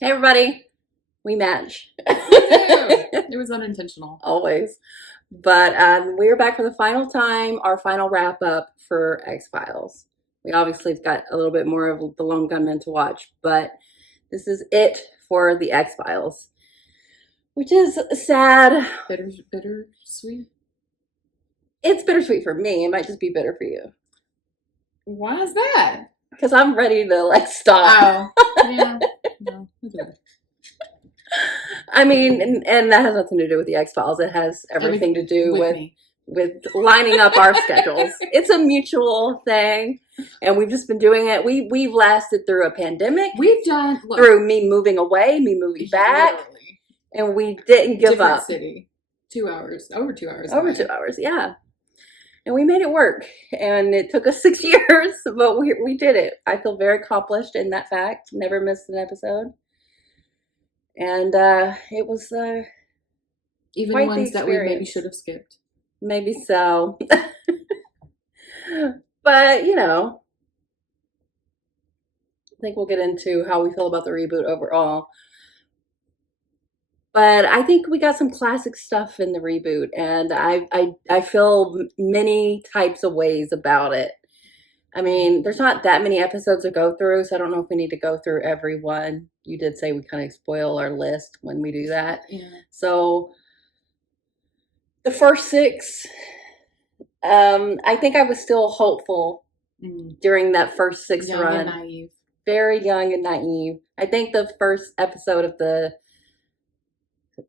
Hey everybody, we match. It was unintentional. Always. But we're back for the final time, our final wrap up for X-Files. We obviously have got a little bit more of the Lone Gunman to watch, but this is it for the X-Files. Which is sad. Bittersweet? It's bittersweet for me. It might just be bitter for you. Why is that? Because I'm ready to stop. Oh, yeah. No, I mean, and that has nothing to do with the X-Files. It has everything to do with lining up our schedules. It's a mutual thing, and we've just been doing it. We've lasted through a pandemic. We've done through me moving away, me moving back, literally. And we didn't give Different up. City, 2 hours, over 2 hours, over 2 hours, yeah. And we made it work, and it took us 6 years, but we did it. I feel very accomplished in that fact. Never missed an episode. And it was even quite ones that we maybe should have skipped. Maybe so. But, I think we'll get into how we feel about the reboot overall. But I think we got some classic stuff in the reboot, and I feel many types of ways about it. I mean, there's not that many episodes to go through, so I don't know if we need to go through every one. You did say we kind of spoil our list when we do that. Yeah. So, the first 6, I think I was still hopeful during that first 6 young run. And naive. Very young and naive. I think the first episode of the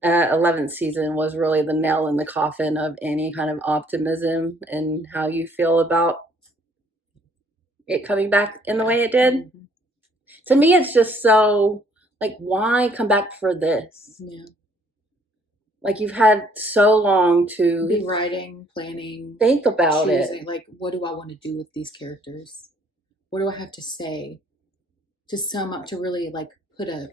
11th season was really the nail in the coffin of any kind of optimism and how you feel about it coming back in the way it did. Mm-hmm. To me, it's just so, why come back for this? Yeah. You've had so long to be writing, planning, think about choosing, it. What do I want to do with these characters? What do I have to say to sum up, to really put a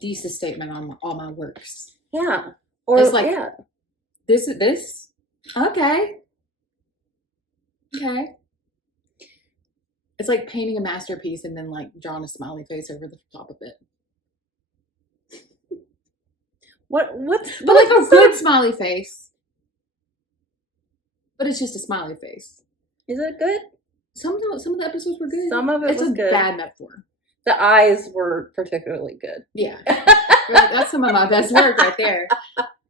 thesis statement on all my works? Yeah. Or yeah. This. Okay. It's like painting a masterpiece and then drawing a smiley face over the top of it. But a good smiley face. But it's just a smiley face. Is it good? Some of the episodes were good. Some of it was good. It's a bad metaphor. The eyes were particularly good. Yeah. That's some of my best work right there.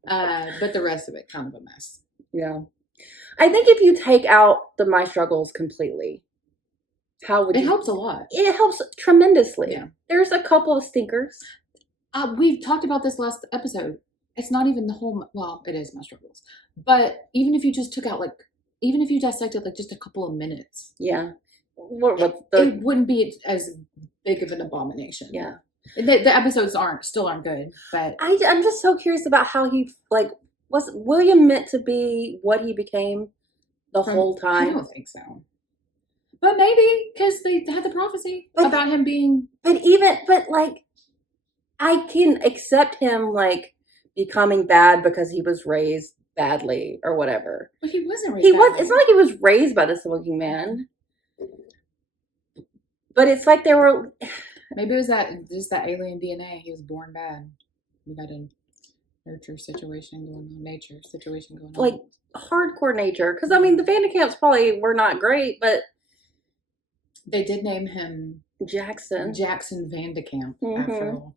But the rest of it, kind of a mess. Yeah. I think if you take out the My Struggles completely, how would it helps a lot. It helps tremendously. Yeah. There's a couple of stinkers. We've talked about this last episode. It's not even the whole, well, it is My Struggles. But even if you just took out, even if you dissected just a couple of minutes. Yeah. It wouldn't be as big of an abomination. Yeah. The episodes still aren't good, but I'm just so curious about how he, was William meant to be what he became the whole time? I don't think so. But maybe, because they had the prophecy about him being... I can accept him, becoming bad because he was raised badly or whatever. But he wasn't raised badly. It's not like he was raised by the smoking man. But it's like they were... Maybe it was that alien DNA. He was born bad. We got a nature situation going on. Hardcore nature. Because, the Vanderkamps probably were not great, but... They did name him... Jackson Vanderkamp, after all.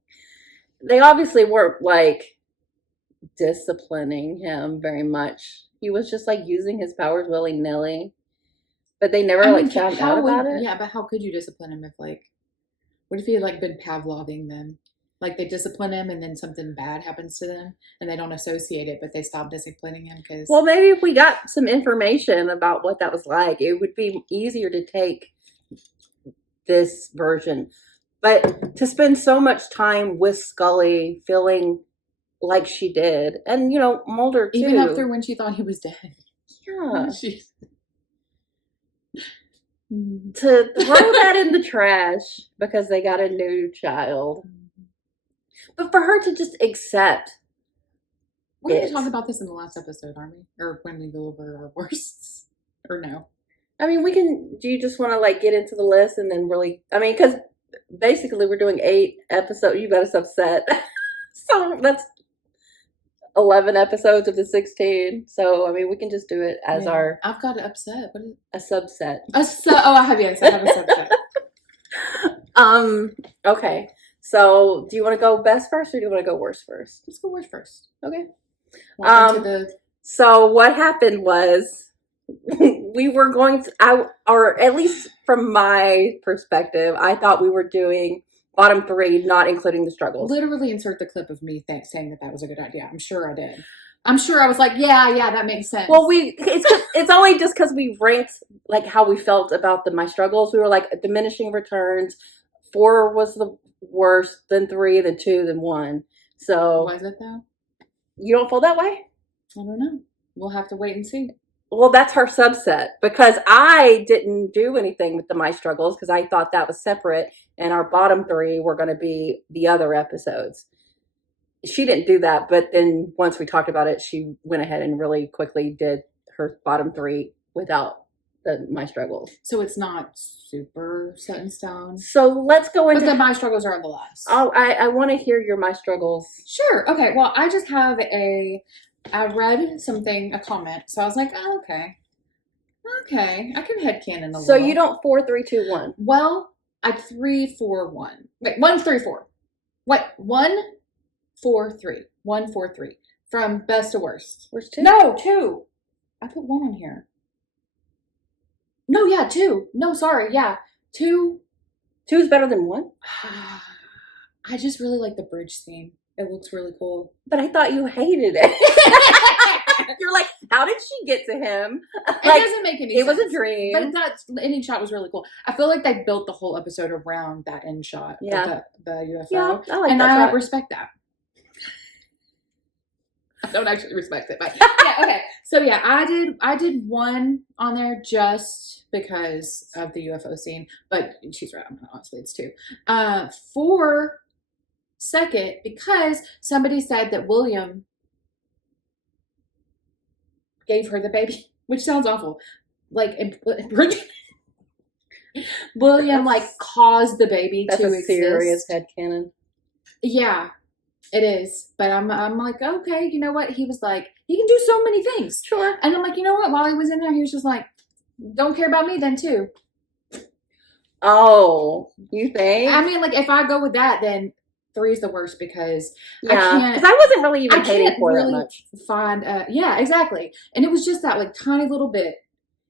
They obviously weren't, disciplining him very much. He was just, using his powers willy-nilly. But they never, found out about it. Yeah, but how could you discipline him if, what if he had, been Pavloving them? They discipline him and then something bad happens to them and they don't associate it, but they stop disciplining him because... Well, maybe if we got some information about what that was like, it would be easier to take this version. But to spend so much time with Scully feeling like she did, and, Mulder too. Even after when she thought he was dead. Yeah. To throw that in the trash because they got a new child. But for her to just accept. We're going to talk about this in the last episode, aren't we? Or when we go over our worsts. Or no? We can. Do you just want to get into the list and then really? Because basically we're doing 8 episodes. You got us upset. So that's 11 episodes of the 16. So I mean, we can just do it as our I've got it upset. What is a subset. I have I have a subset. Okay. So do you want to go best first, or do you want to go worst first? Let's go worst first. Okay. Welcome to the. So what happened was we were going to, or at least from my perspective, I thought we were doing bottom 3, not including the struggles. Literally insert the clip of me saying that was a good idea. I'm sure I did. I'm sure I was like, yeah, that makes sense. Well, it's only just because we ranked like how we felt about my struggles. We were like diminishing returns. 4 was the worst, then 3, then 2, then 1. So was it though? You don't feel that way? I don't know. We'll have to wait and see. Well, that's her subset, because I didn't do anything with my struggles because I thought that was separate, and our bottom 3 were going to be the other episodes. She didn't do that, but then once we talked about it, she went ahead and really quickly did her bottom 3 without my struggles. So it's not super set in stone. So let's go into. But then my struggles are on the last. Oh, I want to hear my struggles. Sure. Okay. Well, I just have I read something, a comment, so I was like, oh, okay, I can headcanon a little. So you don't 4, 3, 2, 1. Well, I 3, 4, 1. Wait, 1, 3, 4. What? 1, 4, 3. 1, 4, 3. From best to worst. Where's 2? No, 2. I put 1 on here. No, yeah, 2. No, sorry, yeah, 2. 2 is better than 1? I just really like the bridge theme. It looks really cool. But I thought you hated it. You're like, how did she get to him? It doesn't make any sense. It was a dream. But that ending shot was really cool. I feel like they built the whole episode around that end shot. Yeah. The UFO. Yeah, I like and that I respect that. I don't actually respect it, but yeah, okay. So yeah, I did 1 on there just because of the UFO scene, but she's right. Honestly, it's 2. 4 second, because somebody said that William gave her the baby, which sounds awful. Like William like caused the baby That's to a exist. serious headcanon. Yeah. It is, but I'm like, okay, you know what? He was like, he can do so many things. Sure. And I'm like, you know what? While he was in there, he was just like, don't care about me then too. Oh, you think? I mean, like, if I go with that, then 3 is the worst because because I wasn't really even hating for really that much. Yeah, exactly. And it was just that like tiny little bit,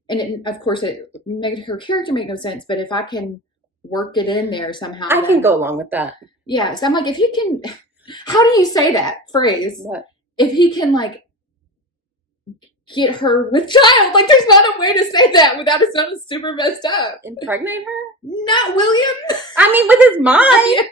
and of course it made her character make no sense. But if I can work it in there somehow, I can go along with that. Yeah, so I'm like, if he can. How do you say that phrase? What? If he can, like, get her with child. Like, there's not a way to say that without it sounding super messed up. Impregnate her? Not William. I mean, with his mind.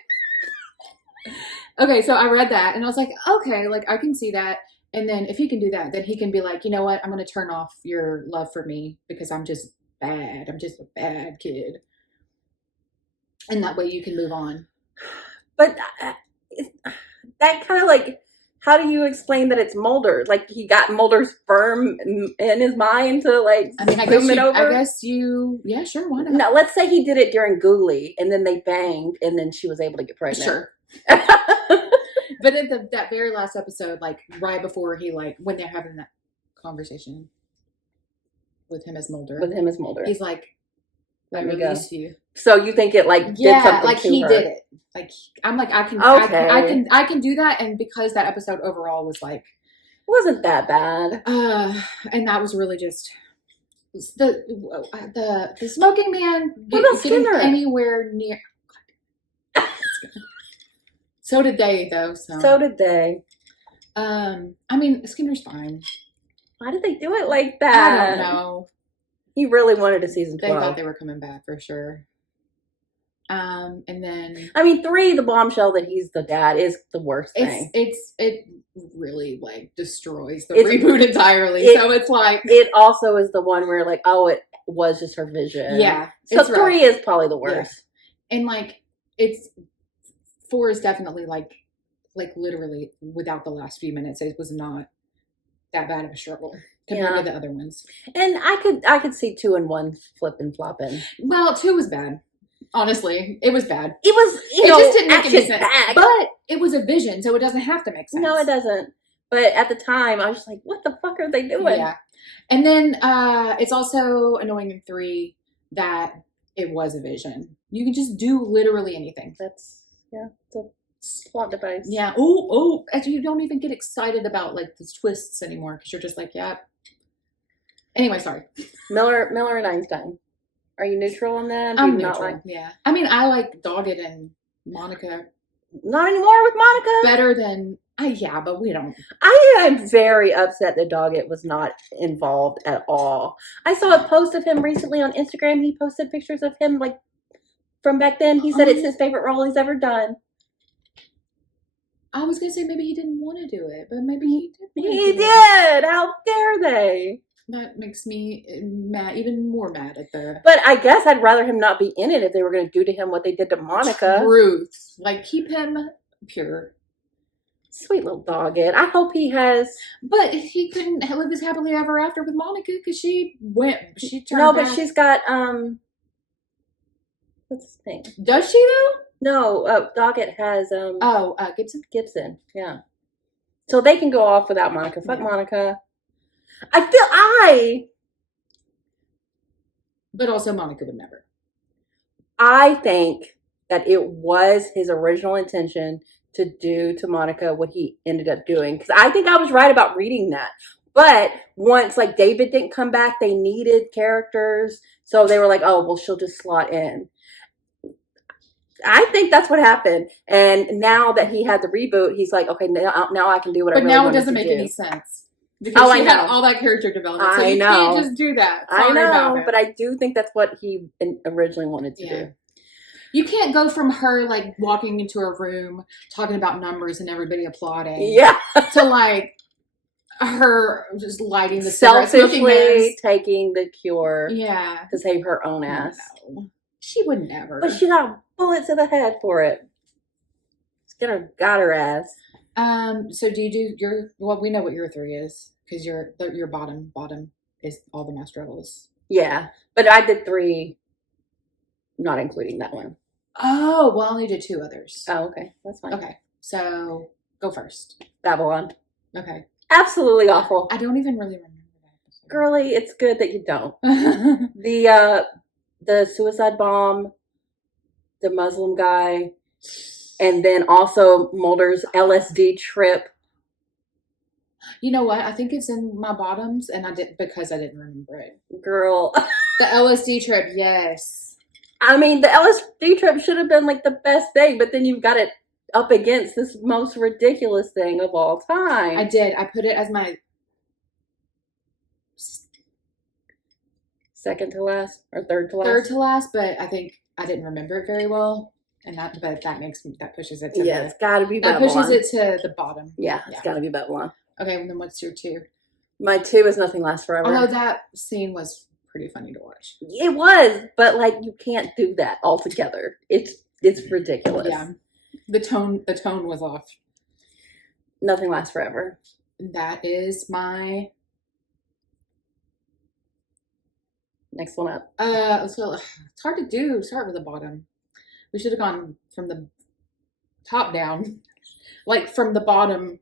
Okay, so I read that, and I was like, okay, like, I can see that. And then if he can do that, then he can be like, you know what? I'm going to turn off your love for me because I'm just bad. I'm just a bad kid. And that way you can move on. But that kind of like, how do you explain that it's Mulder? Like, he got Mulder's sperm in his mind to like I mean, I guess you, yeah, sure, why not? No, let's say he did it during Googly, and then they banged, and then she was able to get pregnant. Sure. But in that very last episode, like right before he like when they're having that conversation with him as Mulder, he's like, "I release you." So you think it like did something like to he her. did it. Like I'm like I can I can do that, and because that episode overall was like wasn't that bad, and that was really just the smoking man getting anywhere near. So did they, though. So did they. I mean, Skinner's fine. Why did they do it like that? I don't know. He really wanted a season 12. They thought they were coming back for sure. And then I mean, 3, the bombshell that he's the dad is the worst thing. It really like destroys the reboot entirely. So it's like it also is the one where like, oh, it was just her vision. Yeah. So 3 is probably the worst. Yeah. And like 4 is definitely like literally without the last few minutes, it was not that bad of a struggle compared to the other ones. And I could see 2 and 1 flipping flopping. Well, 2 was bad. Honestly, it was bad. It was, It just didn't make any sense. action-packed. But it was a vision, so it doesn't have to make sense. No, it doesn't. But at the time, I was just like, what the fuck are they doing? Yeah. And then it's also annoying in 3 that it was a vision. You can just do literally anything. That's, yeah, it's a plot device. Yeah. Oh, you don't even get excited about like the twists anymore because you're just like, yeah. Anyway, sorry. Miller and Einstein. Are you neutral on them? I'm neutral. Yeah. I mean, I like Doggett and Monica. Not anymore with Monica. Better than yeah, but we don't. I am very upset that Doggett was not involved at all. I saw a post of him recently on Instagram. He posted pictures of him like from back then. He said it's his favorite role he's ever done. I was gonna say maybe he didn't want to do it, but maybe he did. He did. How dare they? That makes me mad, even more mad at the. But I guess I'd rather him not be in it if they were going to do to him what they did to Monica. Truth, like keep him pure. Sweet little Doggett. I hope he has. But he couldn't live his happily ever after with Monica because she turned. No, but she's got what's his name? Does she though? No, Doggett has Gibson. Gibson, yeah. So they can go off without Monica. Fuck Monica. But also Monica would never. I think that it was his original intention to do to Monica what he ended up doing. Because I think I was right about reading that. But once like David didn't come back, they needed characters. So they were like, oh, well, she'll just slot in. I think that's what happened. And now that he had the reboot, he's like, okay, now I can do what I really But now it wanted doesn't to make do. any sense. Because she had all that character development. So you can't just do that. Sorry I know, about it. but I do think that's what he originally wanted to do. You can't go from her like walking into a room talking about numbers and everybody applauding. Yeah. To like her just lighting the selfishly taking the cure. Yeah. To save her own ass. No. She would never. But she got a bullet to the head for it. Got her ass. So do you do your? Well, we know what your 3 is because your bottom is all the master rebels. Yeah, but I did 3, not including that one. Oh, well, I only did 2 others. Oh, okay, that's fine. Okay, so go first. Babylon. Okay. Absolutely awful. I don't even really remember that. Girly, it's good that you don't. The suicide bomb, the Muslim guy, and then also Mulder's LSD trip. You know what? I think it's in my bottoms, and I didn't remember it. Girl. The LSD trip, yes. I mean, the LSD trip should have been like the best thing, but then you've got it up against this most ridiculous thing of all time. I did. I put it as my second to last or third to last. Third to last, but I think I didn't remember it very well, and that pushes it to it's got to be Babylon. That pushes it to the bottom. Yeah, it's got to be Babylon. Okay, and then what's your 2? My 2 is Nothing Lasts Forever. Although that scene was pretty funny to watch. It was, but like you can't do that altogether. It's ridiculous. Yeah, the tone was off. Nothing Lasts Forever. That is my next one up. So it's hard to do. Start with the bottom. We should have gone from the top down, like from the bottom.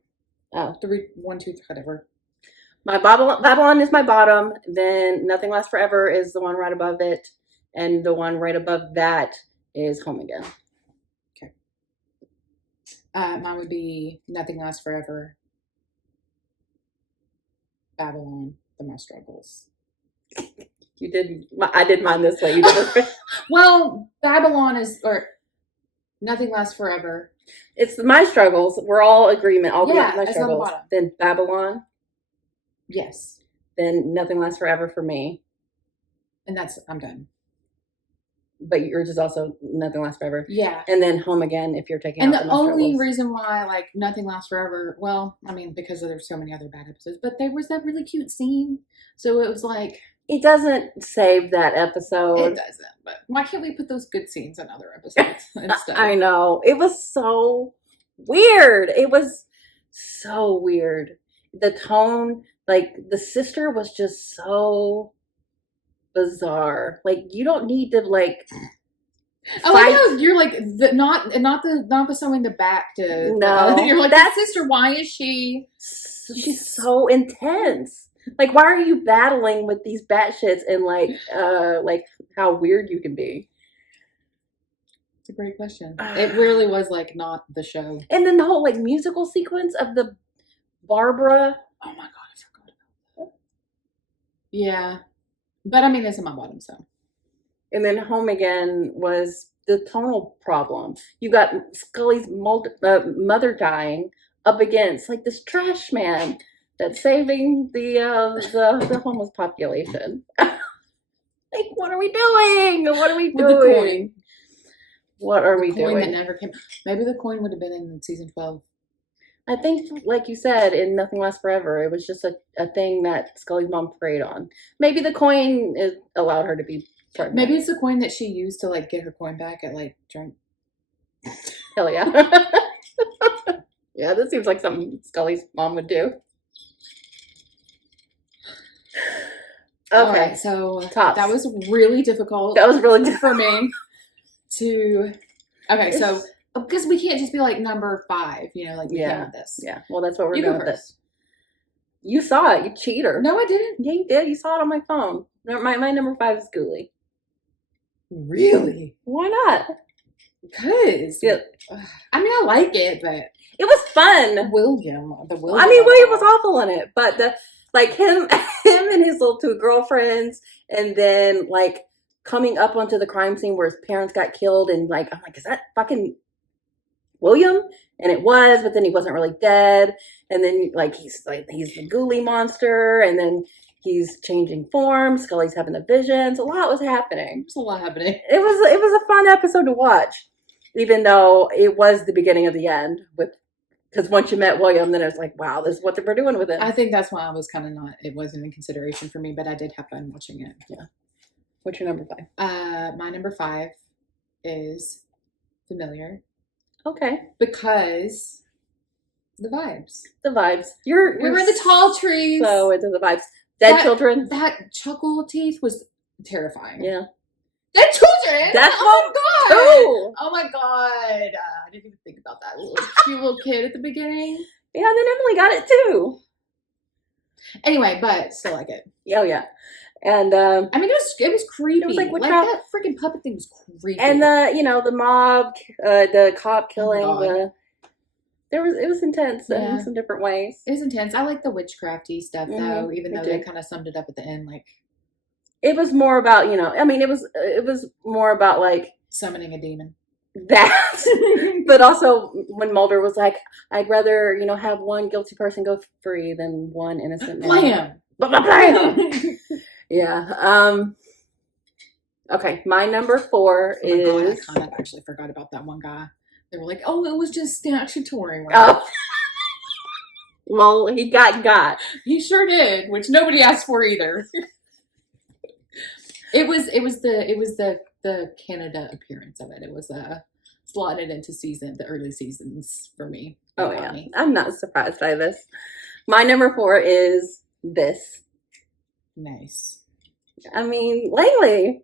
Oh, 3, 1, 2, whatever. My Babylon is my bottom. Then Nothing Lasts Forever is the one right above it, and the one right above that is Home Again. Okay. Mine would be Nothing Lasts Forever, Babylon, The My Struggles. You did. I did mine this way. You did it. Well, Babylon or Nothing Lasts Forever. It's My Struggles. We're all agreement. All yeah, My it's Struggles. on the bottom. Then Babylon. Yes. Then Nothing Lasts Forever for me. And I'm done. But yours is also Nothing Lasts Forever. Yeah. And then Home Again if you're taking and out the only reason why like Nothing Lasts Forever, well, I mean, because there's so many other bad episodes, but there was that really cute scene. So it was like it doesn't save that episode. It doesn't, but why can't we put those good scenes in other episodes instead? I know. It was so weird. It was so weird. The tone, like the sister was just so bizarre. Like you don't need to like I like how you're like not the sewing the back to no. You're like, that sister. Why is she? She's so intense. Like, why are you battling with these batshits and like how weird you can be? It's a great question. It really was like not the show. And then the whole like musical sequence of the Barbara. Oh my god, I forgot about that. Yeah, but I mean, it's in my bottom, so. And then Home Again was the tonal problem. You got Scully's mother dying up against like this trash man that's saving the homeless population. Like, what are we doing? What are we With the doing? coin. What are we The coin doing? that never came. Maybe the coin would have been in season 12. I think, like you said, in Nothing Lasts Forever, it was just a thing that Scully's mom preyed on. Maybe the coin allowed her to be pregnant. Maybe it's the coin that she used to like get her coin back at like drunk. Hell yeah. Yeah, that seems like something Scully's mom would do. Okay, right, so Tops. that was really difficult. That was really difficult for me to. Okay, so because we can't just be like number 5, you know, like we can with this. Yeah, well, that's what we're You doing go with first. this. You saw it, you cheater. No, I didn't. Yeah, you did. You saw it on my phone. My number 5 is Ghoulie. Really? Why not? Because yeah. I mean, I like it, but it was fun. William. I mean, William was awful in it, but him and his little 2 girlfriends, and then like coming up onto the crime scene where his parents got killed, and like I'm like, is that fucking William? And it was, but then he wasn't really dead, and then like he's the Ghoulie monster, and then he's changing forms. Scully's having the visions. A lot was happening. There's a lot happening. It was a fun episode to watch, even though it was the beginning of the end because once you met William, then it's like, wow, this is what we're doing with him. I think that's why I was kind of not. It wasn't in consideration for me, but I did have fun watching it. Yeah. What's your number 5? My number 5 is Familiar. Okay. Because the vibes. The vibes. You're we were in the tall trees. So into the vibes. Dead children. That chuckle teeth was terrifying. Yeah. Dead children. That's oh my god. Too. Oh my god. I didn't even think about that cute little kid at the beginning. Yeah, and then Emily got it too. Anyway, but still like it. Oh yeah. And I mean, it was creepy. It was like that freaking puppet thing was creepy. And the mob, the cop killing it was intense in some different ways. It was intense. I like the witchcrafty stuff though, even though they kind of summed it up at the end. Like it was more about it was more about like summoning a demon. That, but also when Mulder was like, "I'd rather have one guilty person go free than one innocent man." Blam! Yeah. Okay, my number 4 is. I kind of actually forgot about that one guy. They were like, "Oh, it was just statutory." Right? Oh. Well, he got. He sure did, which nobody asked for either. It was the Canada appearance of it. It was slotted into the early seasons for me. Oh yeah, I'm not surprised by this. My number 4 is this. Nice. I mean, Langley.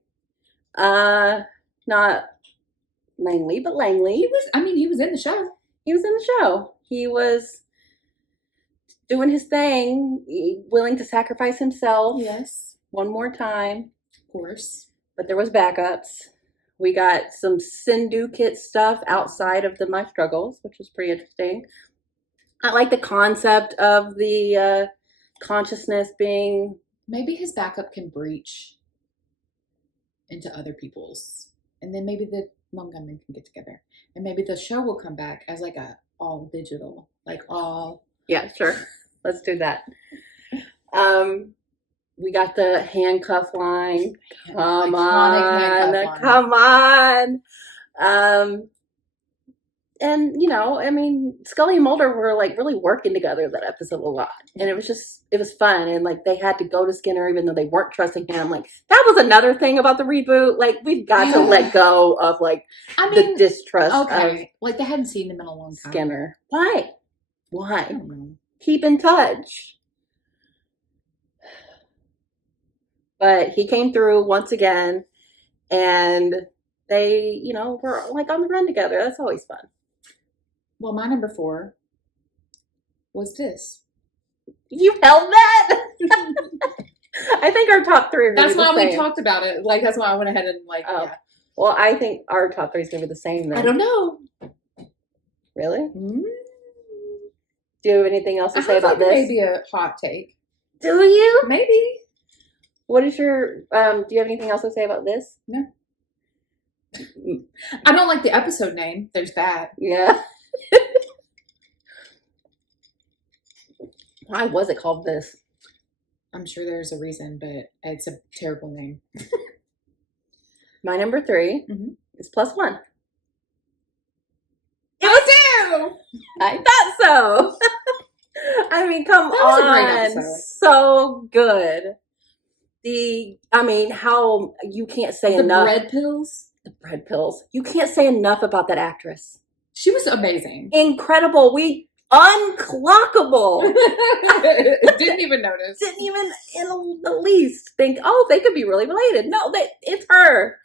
Not Langley, but Langley. He was in the show. He was in the show. He was doing his thing, willing to sacrifice himself. Yes. One more time. Of course. But there was backups. We got some syndicate stuff outside of My Struggles, which was pretty interesting. I like the concept of the consciousness being... Maybe his backup can breach into other people's. And then maybe the Mom Gunmen can get together. And maybe the show will come back as like a all digital. Like all... Yeah, sure. Let's do that. We got the handcuff line. Come on. And Scully and Mulder were like really working together that episode a lot, and it was fun, and like they had to go to Skinner even though they weren't trusting him. Like that was another thing about the reboot. Like we've got to let go of the distrust. Okay, like they hadn't seen him in a long time. Skinner, why? I don't know. Keep in touch. But he came through once again, and they, were like on the run together. That's always fun. Well, my number 4 was this. You held that? I think our top 3 are That's why we same. talked about it. Like, that's why I went ahead and yeah. Well, I think our top 3 is going to be the same then. I don't know. Really? Mm. Do you have anything else to say about this? Maybe a hot take. Do you? Maybe. What is your, do you have anything else to say about this? No. I don't like the episode name. There's that. Yeah. Why was it called this? I'm sure there's a reason, but it's a terrible name. My number 3 is +1. I thought so. I mean, come that was on. A great episode. So good. How you can't say enough. The bread pills? The bread pills. You can't say enough about that actress. She was amazing. Incredible. Unclockable. Didn't even notice. Didn't even in the least think, oh, they could be really related. No, it's her.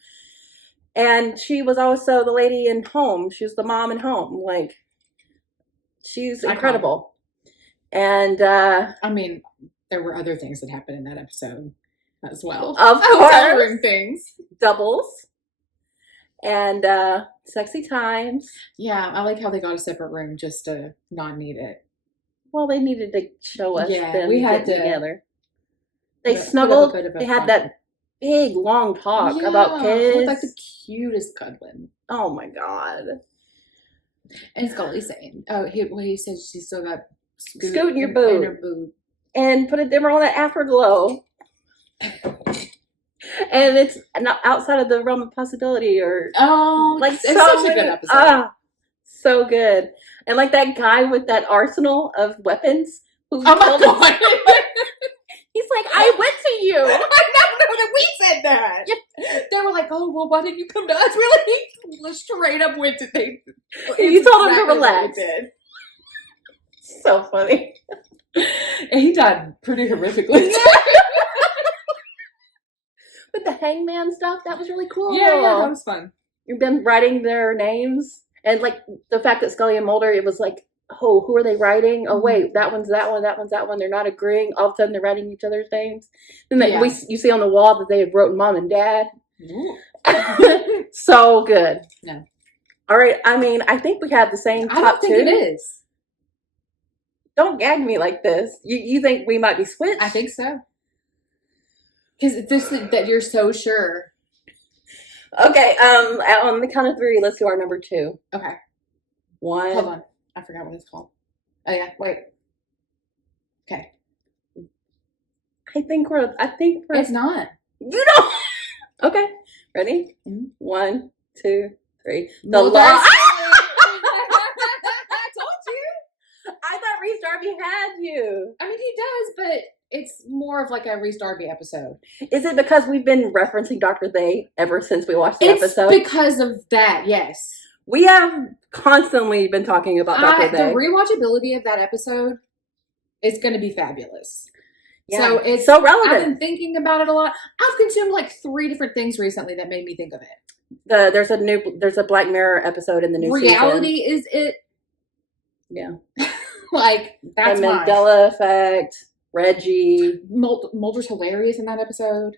And she was also the lady in Home. She was the mom in Home. Like, she's incredible. And there were other things that happened in that episode as well. Of course. Hotel room things. Doubles. And sexy times. Yeah, I like how they got a separate room just to not need it. Well, they needed to show us them we had to together. They snuggled. They had that big, long talk about kids. It was like the cutest cuddling. Oh my God. And Scully saying, he said she still got scoot in your boot. And put a dimmer on that afterglow. And it's not outside of the realm of possibility, it's so such a good episode. So good. And like that guy with that arsenal of weapons. Oh my God. He's like, I went to you. I know that we said that. Yeah. They were like, oh, well, why didn't you come to us? Really? He straight up went to things. You told him to relax. So funny. And he died pretty horrifically. But the hangman stuff, that was really cool. Yeah, that was fun. You've been writing their names. And like the fact that Scully and Mulder, it was like, oh, who are they writing? Oh, wait, that one's that one, that one's that one. They're not agreeing. All of a sudden, they're writing each other's names. And you see on the wall that they had wrote Mom and Dad. So good. No. All right. I think we have the same top 2. I don't think it is. Don't gag me like this. You think we might be switched? I think so. Because that you're so sure. Okay. On the count of 3, let's do our number 2. Okay. 1. Hold on. I forgot what it's called. Oh yeah. Wait. Okay. I think we're. It's not. You don't. Okay. Ready? 1, 2, 3. The Law. I told you. I thought Reese Darby had you. I mean, he does, but it's more of like a Reese Darby episode. Is it because we've been referencing Dr. They ever since we watched the episode? It's because of that, yes. We have constantly been talking about Dr. They. The rewatchability of that episode is going to be fabulous. Yeah, so it's so relevant. I've been thinking about it a lot. I've consumed like 3 different things recently that made me think of it. There's a Black Mirror episode in the new Reality season. is it? Yeah. Like, that's the Mandela effect. Reggie. Mulder's hilarious in that episode.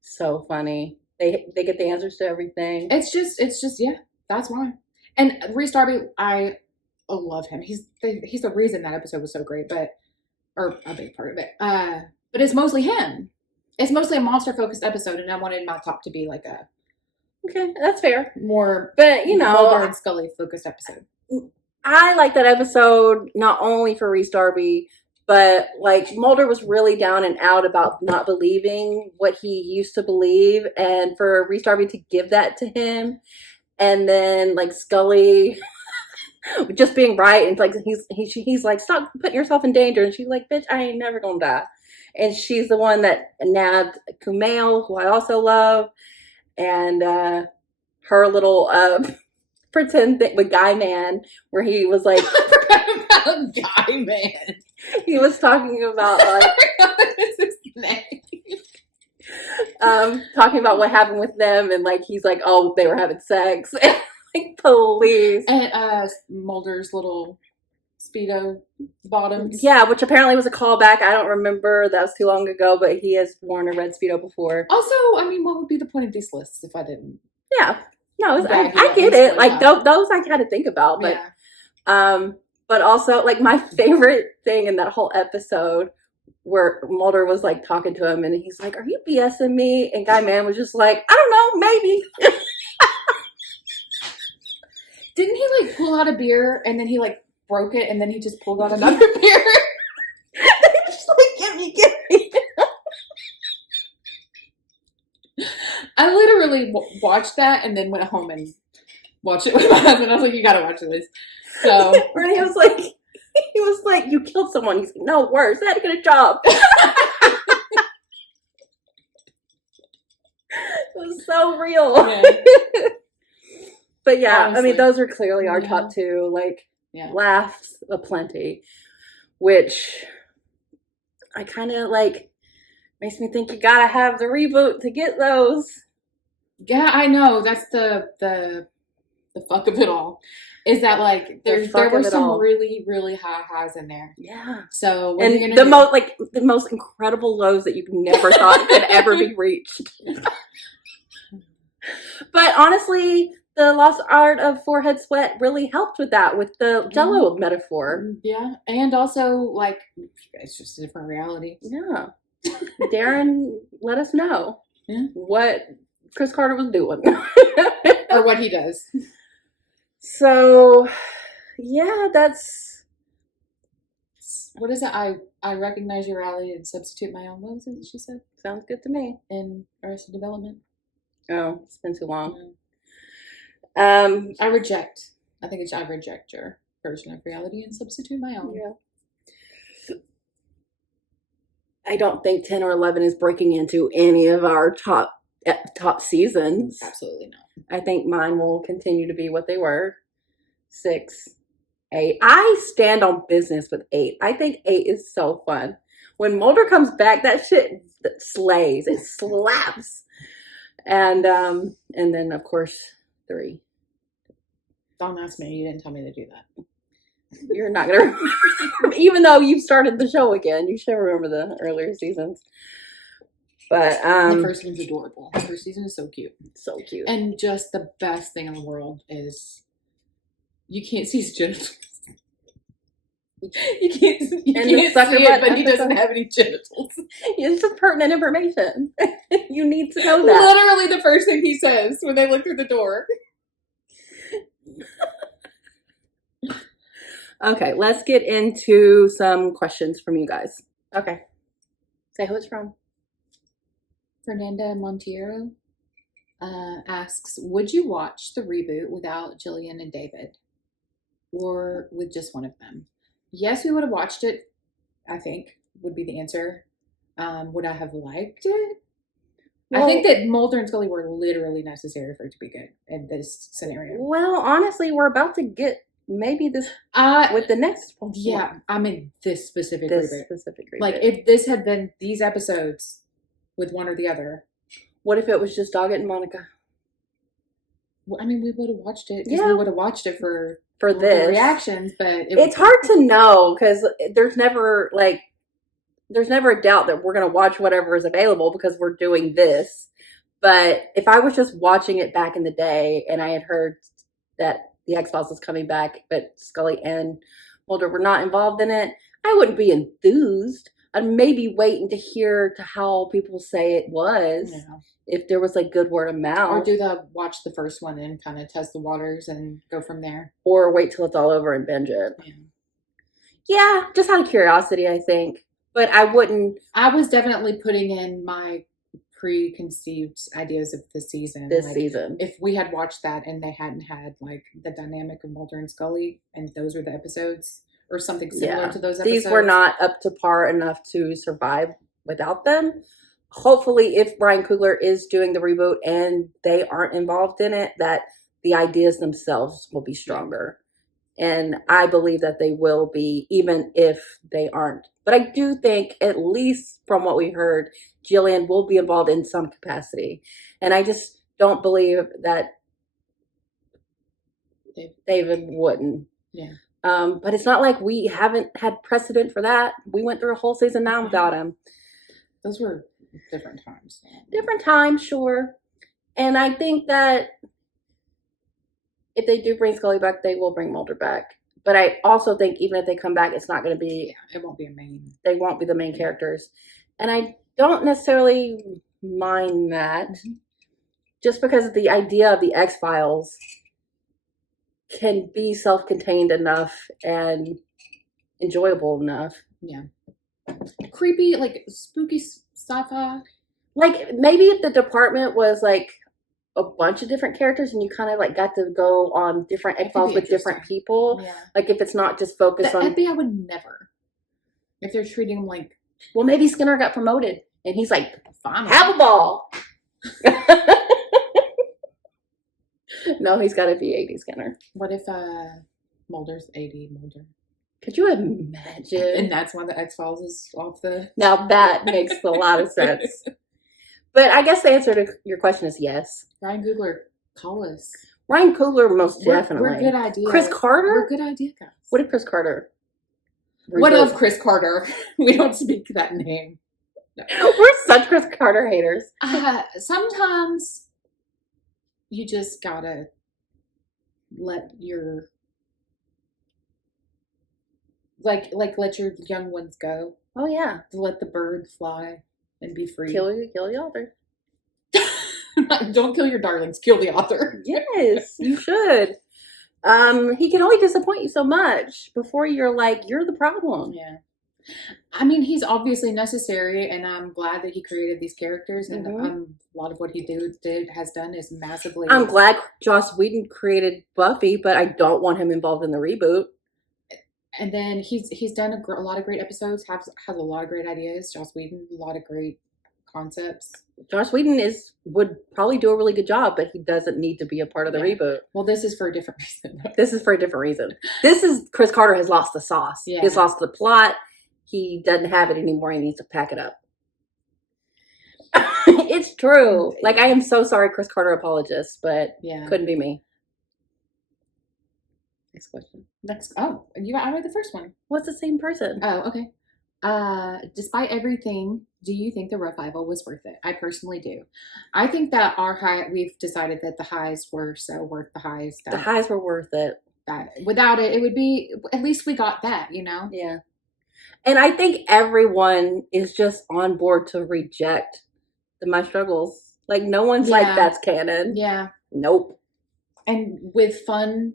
So funny. They get the answers to everything. It's just yeah, that's why. And Reese Darby, I love him. He's the reason that episode was so great, or a big part of it. But it's mostly him. It's mostly a monster focused episode, and I wanted my top to be like a okay, that's fair. More, but Mulder and Scully focused episode. I like that episode not only for Reese Darby, but like Mulder was really down and out about not believing what he used to believe, and for Reese Darby to give that to him, and then like Scully just being right, and like he's like, stop putting yourself in danger, and she's like, bitch, I ain't never gonna die, and she's the one that nabbed Kumail, who I also love, and her little pretend thing with Guy Man, where he was like, I forgot about Guy Man. He was talking about like what is his name? talking about what happened with them, and like he's like, oh, they were having sex. Like, police. And Mulder's little Speedo bottoms. Yeah, which apparently was a callback. I don't remember. That was too long ago, but he has worn a red Speedo before. Also, I mean, what would be the point of these lists if I didn't? Yeah. No, I get it. Like, those I kind of think about, but, but also, like, my favorite thing in that whole episode where Mulder was, like, talking to him, and he's like, are you BSing me? And Guy Man was just like, I don't know, maybe. Didn't he, like, pull out a beer, and then he, like, broke it, and then he just pulled out another beer? Just like, give me. I literally watched that and then went home and watched it with my husband. I was like, you gotta watch this. So where he was like, you killed someone. He's like, no, worse. I had to get a job. It was so real. Yeah. But yeah, honestly, I mean, those are clearly our top two. Like, laughs aplenty, which I kind of like makes me think you gotta have the reboot to get those. Yeah, I know. That's the fuck of it all. Is that like there were some really, really high highs in there. Yeah. So and the most incredible lows that you never thought could ever be reached. But honestly, the lost art of forehead sweat really helped with that, with the Jell-O metaphor. Yeah, and also like it's just a different reality. Yeah. Darren, let us know what Chris Carter was doing. Or what he does. So, yeah, that's... What is it? I recognize your reality and substitute my own. What was it that she said? Sounds good to me. In Arrested Development. Oh, it's been too long. I reject. I think I reject your version of reality and substitute my own. Yeah. I don't think 10 or 11 is breaking into any of our top seasons. Absolutely not. I think mine will continue to be what they were. 6, 8. I stand on business with 8. I think 8 is so fun. When Mulder comes back, that shit slays. It slaps. And then of course 3. Don't ask me. You didn't tell me to do that. You're not gonna remember, even though you've started the show again. You should remember the earlier seasons. But the first one's adorable. The first season is so cute, so cute, and just the best thing in the world is you can't see his genitals. You can't see it, but he doesn't have any genitals. It's just pertinent information. You need to know that. Literally, the first thing he says when they look through the door. Okay, let's get into some questions from you guys. Okay. Say who it's from. Fernanda Montiero asks, would you watch the reboot without Jillian and David? Or with just one of them? Yes, we would have watched it, I think, would be the answer. Would I have liked it? Well, I think that Mulder and Scully were literally necessary for it to be good in this scenario. Well, honestly, we're about to get maybe this with the next one. Yeah, I mean this specific reboot. Like, if this had been these episodes with one or the other. What if it was just Doggett and Monica? Well, I mean, we would have watched it. Yeah. We would have watched it for this. Reactions, but it's hard to know because there's never a doubt that we're going to watch whatever is available because we're doing this. But if I was just watching it back in the day and I had heard that the X-Files was coming back, but Scully and Mulder were not involved in it, I wouldn't be enthused. I'd maybe waiting to hear to how people say it was. Yeah. If there was like good word of mouth. Or watch the first one and kind of test the waters and go from there. Or wait till it's all over and binge it. Yeah, just out of curiosity, I think. But I wouldn't. I was definitely putting in my preconceived ideas of the season. This season. If we had watched that and they hadn't had like the dynamic of Mulder and Scully and those were the episodes or something similar to those episodes. These were not up to par enough to survive without them. Hopefully, if Ryan Coogler is doing the reboot and they aren't involved in it, that the ideas themselves will be stronger. And I believe that they will be, even if they aren't. But I do think, at least from what we heard, Jillian will be involved in some capacity. And I just don't believe that David wouldn't. Yeah. But it's not like we haven't had precedent for that. We went through a whole season 9 without him. Those were different times. Different times, sure. And I think that if they do bring Scully back, they will bring Mulder back. But I also think even if they come back, it's not going to be. Yeah, it won't be a main. They won't be the main characters. And I don't necessarily mind that. Mm-hmm. Just because the idea of the X-Files can be self-contained enough and enjoyable enough. Yeah. Creepy, like spooky sci-fi. Like maybe if the department was like a bunch of different characters and you kind of like got to go on different X-Files with different people. Yeah. Like if it's not just focused on. FBI would never. If they're treating them like. Well, maybe Skinner got promoted and he's like, fine, have a ball. No, he's got to be 80 Skinner. What if Mulder's 80 Mulder? Could you imagine? And that's when the X-Files is off the... Now that makes a lot of sense. But I guess the answer to your question is yes. Ryan Coogler, call us. Ryan Coogler, most definitely. We're a good idea. Chris Carter? We're a good idea, guys. What if Chris Carter? What of Chris Carter? We don't speak that name. No. We're such Chris Carter haters. Sometimes you just gotta let your let your young ones go. Oh yeah, let the bird fly and be free. Kill the author. Don't kill your darlings. Kill the author. Yes, you should. He can only disappoint you so much before you're like, you're the problem. Yeah. I mean, he's obviously necessary, and I'm glad that he created these characters, and a lot of what he has done is massively... I'm glad Joss Whedon created Buffy, but I don't want him involved in the reboot. And then he's done a lot of great episodes, has a lot of great ideas. Joss Whedon, a lot of great concepts. Joss Whedon would probably do a really good job, but he doesn't need to be a part of the reboot. Well, this is for a different reason. This is for a different reason. This is Chris Carter has lost the sauce. Yeah. He's lost the plot. He doesn't have it anymore. He needs to pack it up. It's true. Like, I am so sorry, Chris Carter apologist, but couldn't be me. Next question. I read the first one. What's the same person? Oh, okay. Despite everything, do you think the revival was worth it? I personally do. I think that we've decided that the highs were so worth the highs. The highs were worth it. That without it, it would be, at least we got that, you know? Yeah. And I think everyone is just on board to reject My Struggles. Like, no one's like, that's canon. Yeah. Nope. And with fun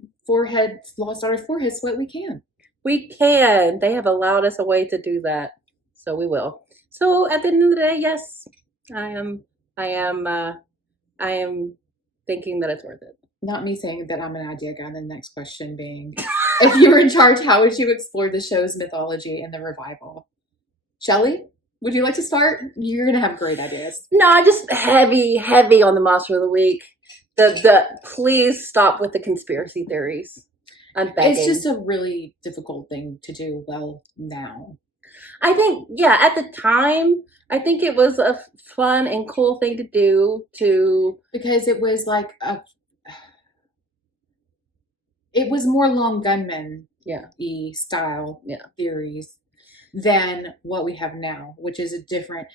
Lost Artist forehead sweat, we can. We can. They have allowed us a way to do that. So we will. So at the end of the day, yes, I am thinking that it's worth it. Not me saying that I'm an idea guy. The next question being, if you were in charge, how would you explore the show's mythology and the revival? Shelley, would you like to start? You're going to have great ideas. No, just heavy on the monster of the week. Please stop with the conspiracy theories. I'm begging. It's just a really difficult thing to do well now. I think, at the time, I think it was a fun and cool thing to do because it was like it was more Lone Gunman-y style theories than what we have now, which is a different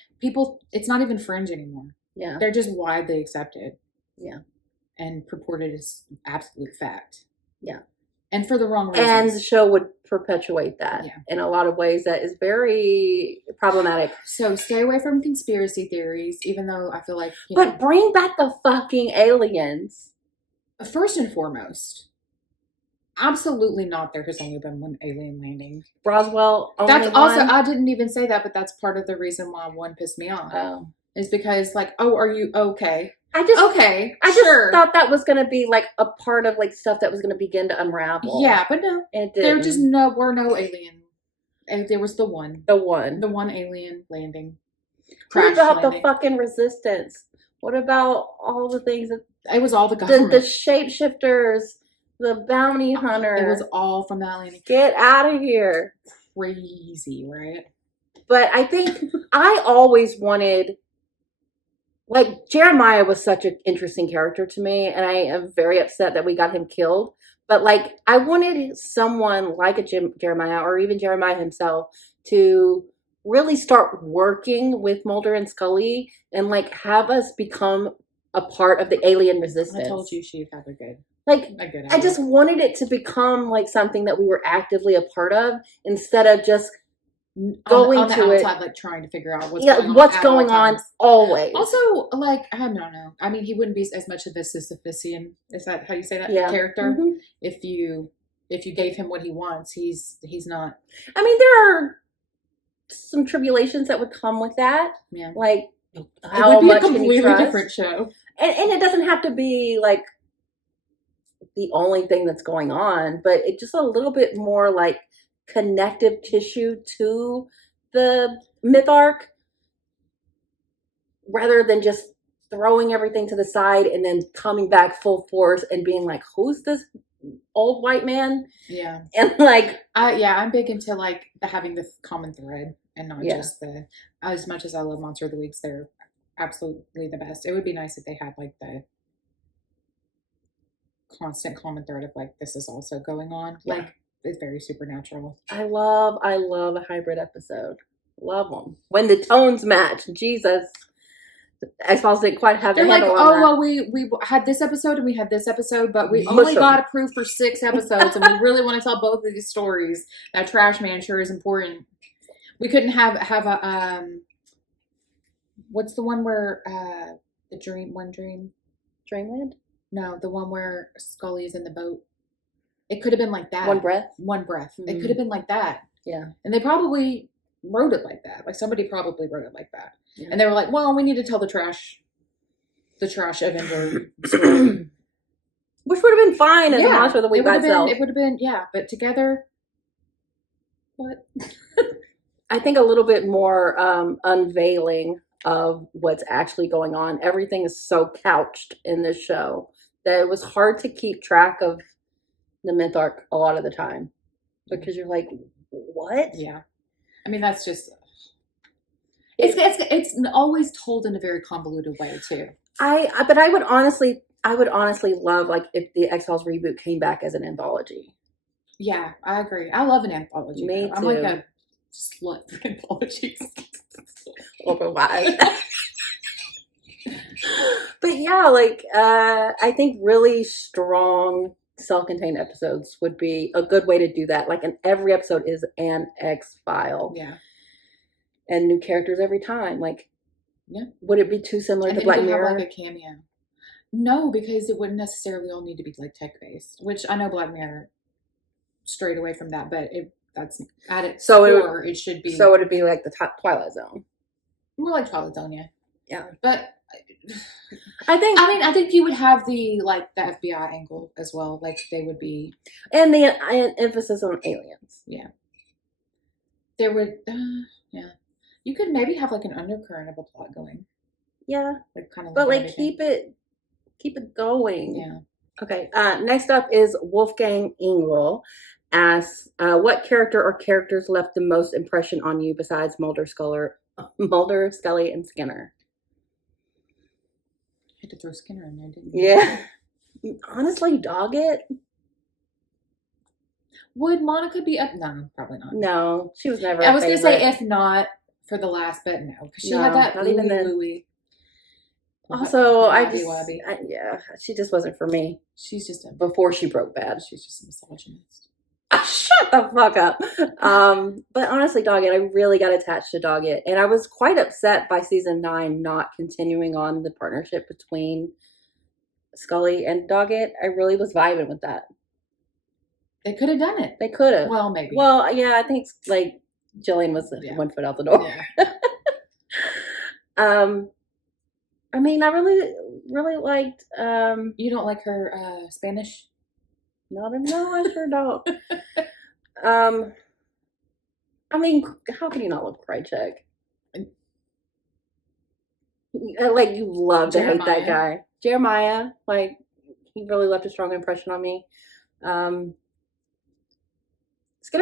it's not even fringe anymore. Yeah. They're just widely accepted. Yeah. And purported as absolute fact. Yeah. And for the wrong reasons. And the show would perpetuate that in a lot of ways that is very problematic. So stay away from conspiracy theories, even though I feel like... But bring back the fucking aliens. First and foremost, absolutely not. There has only been one alien landing. Roswell, that's also... I didn't even say that, but that's part of the reason why one pissed me off. Oh. Is because, like, are you okay? I just thought that was going to be like a part of like stuff that was going to begin to unravel. Yeah, but no. It didn't. There just were no alien. And there was the one alien landing. What about the fucking resistance? What about all the things that... It was all the government. The shapeshifters, The bounty hunter. It was all from that landing. Get out of here. Crazy, right? But I think I always wanted, like, Jeremiah was such an interesting character to me, and I am very upset that we got him killed. But, like, I wanted someone like a Jeremiah, or even Jeremiah himself, to really start working with Mulder and Scully and, like, have us become a part of the alien resistance. I told you she'd have a good I idea. just wanted it to become, like, something that we were actively a part of instead of just going on the to outside, it, like trying to figure out what's going on always. Also, like, I don't know. I mean, he wouldn't be as much of a Sisyphusian. Is that how you say that? Yeah. Character. Mhm. If you gave him what he wants, he's not. I mean, there are some tribulations that would come with that. Yeah. Like, how it would be a completely different show. And it doesn't have to be like the only thing that's going on, but it just a little bit more like connective tissue to the myth arc rather than just throwing everything to the side and then coming back full force and being like, who's this old white man? Yeah. And like, I'm big into like having the common thread and not just the, as much as I love Monster of the Weeks, they're absolutely the best. It would be nice if they had like the constant common thread of like, this is also going on. Yeah. Like, it's very supernatural. I love a hybrid episode. Love them. When the tones match, Jesus. X-Files didn't quite have the handle on that. Well, we had this episode and we had this episode, but we only got approved for 6 episodes, and we really want to tell both of these stories. That Trash Man sure is important. We couldn't have a what's the one where the Dreamland? No, the one where Scully is in the boat. It could have been like that. One breath. Mm-hmm. It could have been like that. Yeah. And they probably wrote it like that. Like somebody probably wrote it like that. Yeah. And they were like, well, we need to tell the trash Avenger story. Which would have been fine as a Monster of the Week by itself. It would have been, but together, what? I think a little bit more unveiling of what's actually going on. Everything is so couched in this show that it was hard to keep track of the myth arc a lot of the time. Because you're like, what? Yeah. I mean, that's just... It's always told in a very convoluted way too. But I would honestly love like if the X-Files reboot came back as an anthology. Yeah, I agree. I love an anthology. Me too. I'm like a slut for anthologies. Over why? But yeah, like I think really strong self-contained episodes would be a good way to do that. Like, and every episode is an X-File. Yeah. And new characters every time. Like, yeah. Would it be too similar to Black Mirror? Have like a cameo. No, because it wouldn't necessarily all need to be like tech-based, which I know Black Mirror strayed away from that, but that's at its core, it should be. So would it be like the Twilight Zone? More like Twilight Zone, yeah. Yeah. But I think you would have the FBI angle as well. Like they would be, and the emphasis on aliens. Yeah. There would, yeah. You could maybe have like an undercurrent of a plot going. Yeah. Like kind of. But like keep it going. Yeah. Okay. Next up is Wolfgang Engel asks, what character or characters left the most impression on you besides Mulder, Scully, and Skinner? I had to throw Skinner in there, didn't you? Yeah. Honestly, Doggett. Would Monica be up? No, probably not. No, she was never. I was gonna say if not for the last, but no, because she had that not even then. Louie. Also, yeah, she just wasn't for me. She's just before she broke bad. She's just a misogynist. Shut the fuck up. But honestly, Doggett, I really got attached to Doggett, and I was quite upset by season 9 not continuing on the partnership between Scully and Doggett. I really was vibing with that. They could have done it. They could have. Well, maybe. Well, yeah, I think like Jillian was 1 foot out the door. Yeah. I mean, I really liked. You don't like her Spanish? No, I sure don't. I mean, how can you not love Krychek? Like, you love to hate that guy. Jeremiah, like, he really left a strong impression on me. Skinner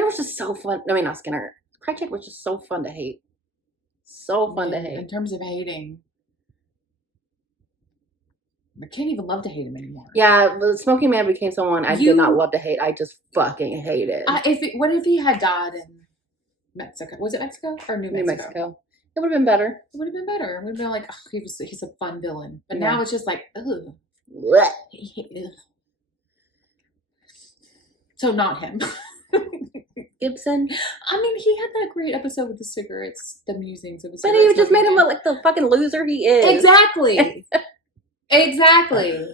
was just so fun. I mean, not Skinner. Cratchit was just so fun to hate. So fun to hate. In terms of hating, I can't even love to hate him anymore. Yeah, the Smoking Man became someone I did not love to hate. I just fucking hated. What if he had died in Mexico? Was it Mexico or New Mexico? It would have been better. It would have been better. It would have been like, oh, he's a fun villain. But now it's just like, ugh. So not him. Gibson. I mean, he had that great episode with the cigarettes, the musings of the cigarettes. But he just made him look like the fucking loser he is. Exactly. Exactly.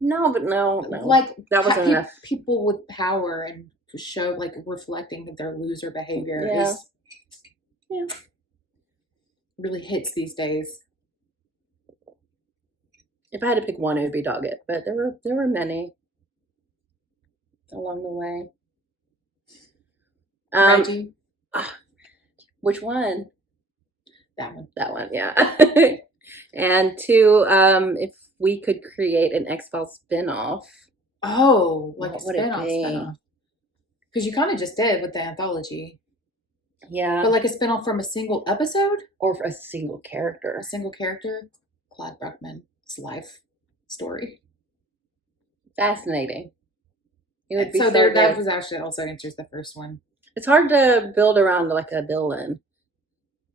No. Like, that wasn't enough. People with power and to show, like, reflecting their loser behavior is really hits these days. If I had to pick one, it would be Doggett, but there were many along the way. Reggie. Which one? That one. That one, yeah. And two, if we could create an X-Files spin-off. Oh, like a spin-off. Because you kind of just did with the anthology. Yeah. But like a spin-off from a single episode? Or for a single character. A single character? Clyde Bruckman's life story. Fascinating. It would be so there, that was actually also answers the first one. It's hard to build around like a villain.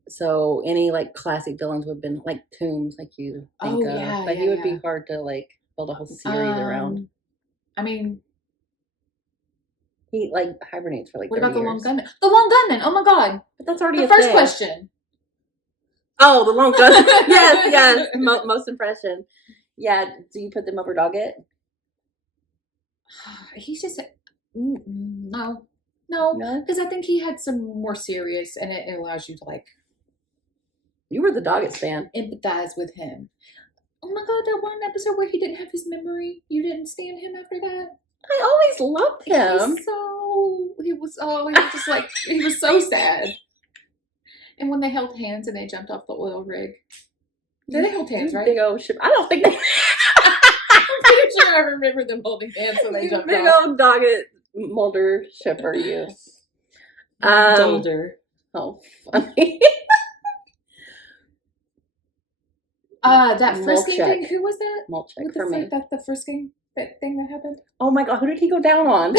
So any like classic villains would have been like Tooms, like you think of. Yeah, but he would be hard to like build a whole series around. I mean, he like hibernates for like. What about years. the Lone Gunman? The Lone Gunman! Oh my god! But that's already the first question. Oh, the Lone Gunman! yes. Most impression. Yeah. Do you put them over Doggett? He's just no, because I think he had some more serious, and it allows you to like. You were the Doggett fan. Empathize with him. Oh my god, that one episode where he didn't have his memory. You didn't stand him after that. I always loved him. He was just like he was so sad. And when they held hands and they jumped off the oil rig, they held hands, right? Big old ship. I don't think they. I'm pretty sure I remember them holding hands when they jumped big off. Old Doggett Mulder shipper, you. Mulder. Oh, funny. That frisking thing. Who was that? Mulcheck for me. That the frisking thing that happened. Oh my god, who did he go down on?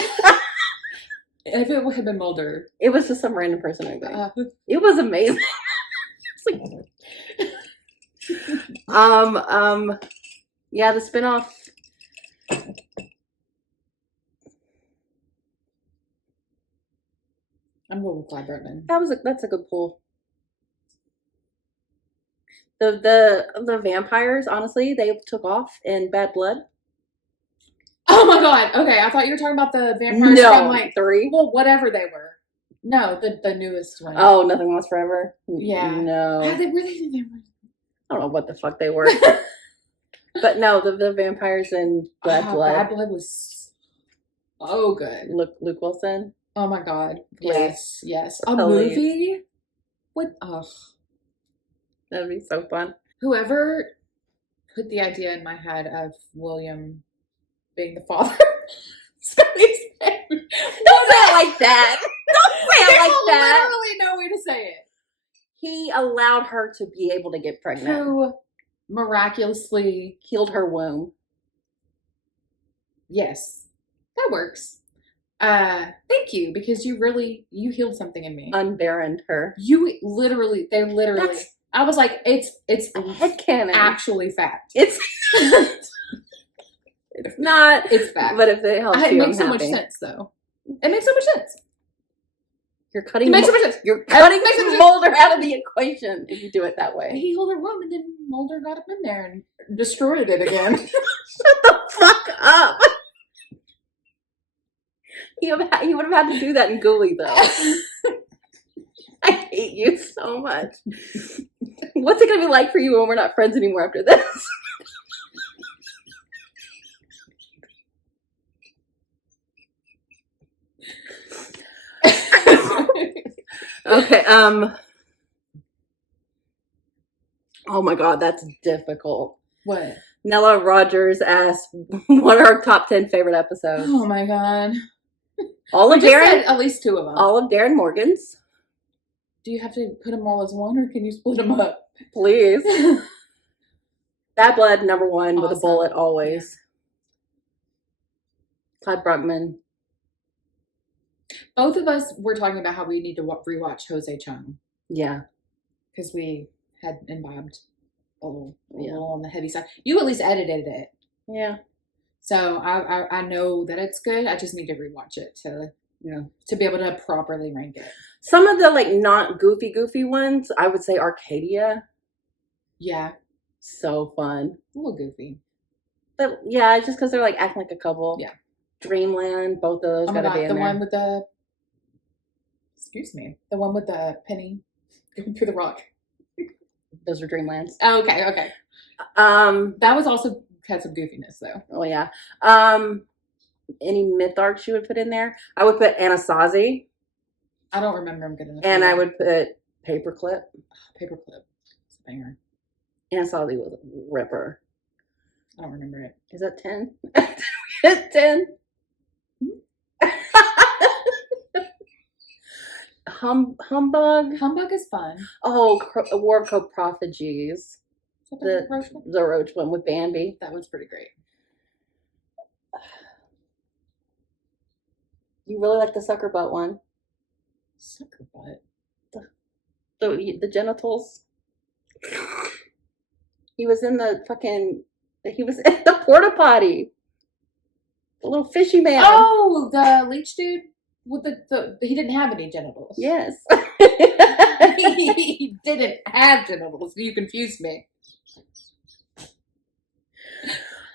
If it had been Mulder, it was just some random person. I think it was amazing. Yeah, the spinoff. I'm going with Clyde Bruckman. That's a good pull. The vampires, honestly, they took off in Bad Blood. Oh my god! Okay, I thought you were talking about the vampires from like 3. Well, whatever they were. No, the newest one. Oh, Nothing Lasts Forever. Yeah. No. Were they the vampires? I don't know what the fuck they were. But no, the vampires in Bad Blood. Bad Blood was so good. Luke Wilson. Oh my god! Yes. A movie. What? Oh. That'd be so fun. Whoever put the idea in my head of William being the father. Don't say it like that. Don't say it like that. There's literally no way to say it. He allowed her to be able to get pregnant. Who miraculously healed her womb. Yes, that works. Thank you, because you healed something in me. Unbarrened her. They literally. I was like, it's headcanon. Actually fact. It's not. It's fact. But if it helps you, it makes so much sense, though. It makes so much sense. You're cutting. It makes so much sense. You're cutting Mulder out of the equation if you do it that way. He healed her womb, and then Mulder got up in there and destroyed it again. Shut the fuck up. He would have had to do that in Ghoulie, though. I hate you so much. What's it going to be like for you when we're not friends anymore after this? Okay, oh my god, that's difficult. What? Nella Rogers asked, "What are our top 10 favorite episodes?" Oh my god. All We of just Darren, said at least 2 of them. all of Darren Morgan's. Do you have to put them all as one, or can you split them up? Please. Bad Blood, number 1 with a Awesome. bullet always. Todd Bruckman. Both of us were talking about how we need to rewatch Jose Chung Yeah. because we had imbibed a little Yeah. on the heavy side. You at least edited it, Yeah. so I know that it's good. I just need to rewatch it to be able to properly rank it. Some of the like not goofy ones, I would say Arcadia. Yeah, So fun. a little goofy. But yeah, just because they're like acting like a couple. Yeah. Dreamland, both of those Oh my gotta be god, in the there. one with the the one with the penny going through the rock. Those are Dreamlands. Oh, okay. That was also had some goofiness though. Oh yeah. Any myth arcs you would put in there? I would put Anasazi. I don't remember him getting. And I would put Paperclip. Paperclip. It's a banger. Anasazi was a ripper. I don't remember it. Is that 10? 10? Humbug. Humbug is fun. Oh, War of Coprophagies. Is that the roach one? The roach one with Bambi. That one's pretty great. You really like the sucker butt one? Sucker butt. The genitals. He was in the porta potty. The little fishy man. Oh, the leech dude with the he didn't have any genitals. Yes. He didn't have genitals. You confused me.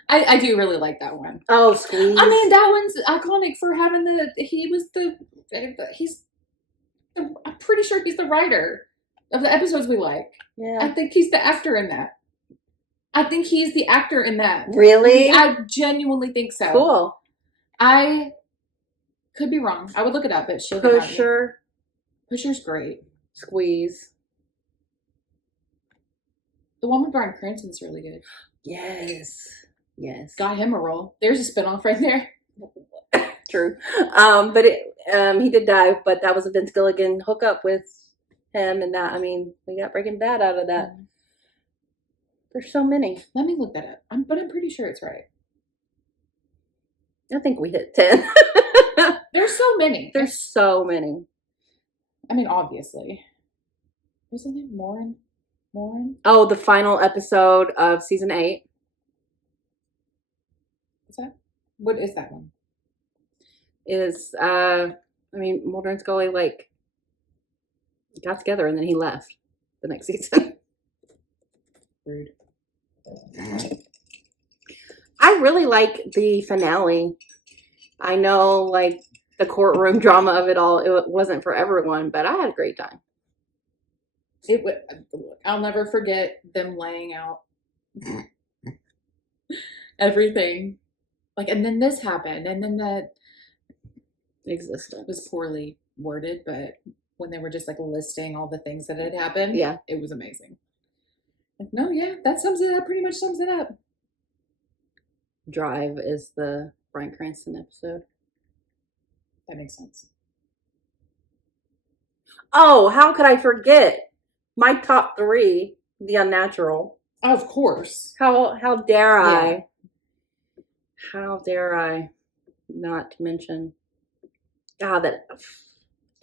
I do really like that one. Oh, Squeeze. I mean, that one's iconic for having I'm pretty sure he's the writer of the episodes we like. Yeah. I think he's the actor in that. I think he's the actor in that. Really? I genuinely think so. Cool. I could be wrong. I would look it up, but she'll be Pusher. Pusher's great. Squeeze. The one with Bryan Cranston's really good. Yes. Yes. Got him a role. There's a spinoff right there. True. But he did die, but that was a Vince Gilligan hookup with him, and that, I mean, we got Breaking Bad out of that. There's so many. Let me look that up. But I'm pretty sure it's right. I think we hit 10. There's so many. There's so many. I mean, obviously. What's his name? Morin? Oh, the final episode of season 8. What's that? What is that one? Is Mulder and Scully like got together and then he left the next season. Rude. I really like the finale. I know, like, the courtroom drama of it all, it wasn't for everyone, but I had a great time. I'll never forget them laying out everything. Like, and then this happened, and then that Existence was poorly worded, but when they were just like listing all the things that had happened, yeah, it was amazing. Like, no, yeah, that sums it up. Pretty much sums it up. Drive is the Bryan Cranston episode. That makes sense. Oh, how could I forget my top 3? The Unnatural. Of course. How dare I? Yeah. How dare I not mention? God, that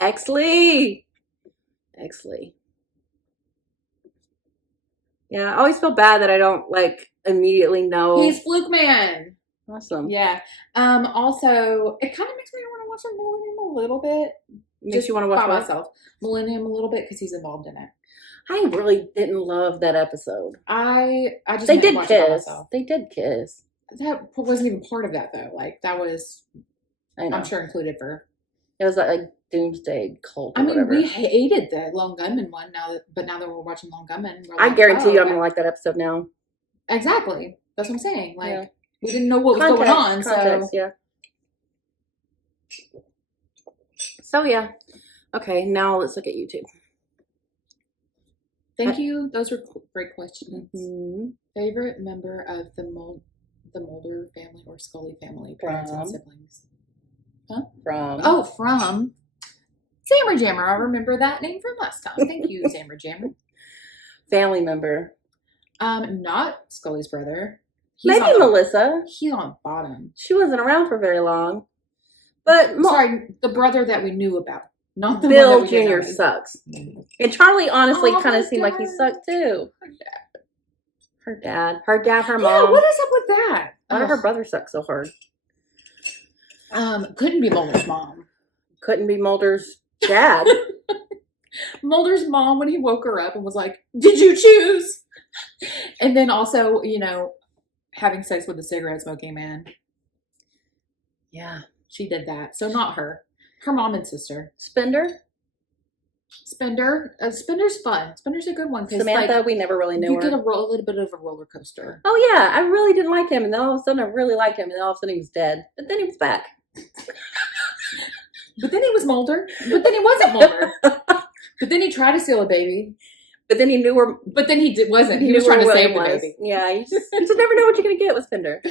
Exley. Yeah, I always feel bad that I don't like immediately know. He's Fluke Man. Awesome. Yeah. Also, it kind of makes me want to watch Millennium a little bit. Makes you want to watch by what? myself. Millennium a little bit because he's involved in it. I really didn't love that episode. I just They went and did watched it by kiss. myself. They did kiss. That wasn't even part of that though. Like that was, I know. I'm sure, included for. It was like Doomsday Cult. Or I mean, whatever. we hated the Lone Gunman one but now that we're watching Lone Gunman, we're I like, guarantee you, I'm okay. gonna like that episode now. Exactly. That's what I'm saying. Like Yeah. we didn't know what was going on, so yeah. So yeah. Okay, now let's look at YouTube. Thank you. Those were great questions. Mm-hmm. Favorite member of the Mulder family or Scully family, parents and siblings? Huh? From Zammer Jammer. I remember that name from last time. Thank you, Zammer Jammer. Family member. Not Scully's brother. Maybe Melissa. He's on bottom. She wasn't around for very long. But sorry, the brother that we knew about. Not the Bill one that we Jr. sucks. And Charlie honestly kind of seemed like he sucked too. Her dad, her mom. Yeah, what is up with that? Why did her brother suck so hard? Couldn't be Mulder's mom. Couldn't be Mulder's dad. Mulder's mom, when he woke her up and was like, "Did you choose?" And then also, having sex with a cigarette smoking man. Yeah, she did that. So not her. Her mom and sister. Spender. Spender's fun. Spender's a good one. Samantha, we never really knew her. You get a little bit of a roller coaster. Oh yeah, I really didn't like him, and then all of a sudden I really liked him, and then all of a sudden he was dead. But then he was back. But then he was Mulder. But then he wasn't Mulder. But then he tried to steal a baby. But then he knew where. But then wasn't. He was trying to save the baby. Yeah, you just never know what you're gonna get with Spender.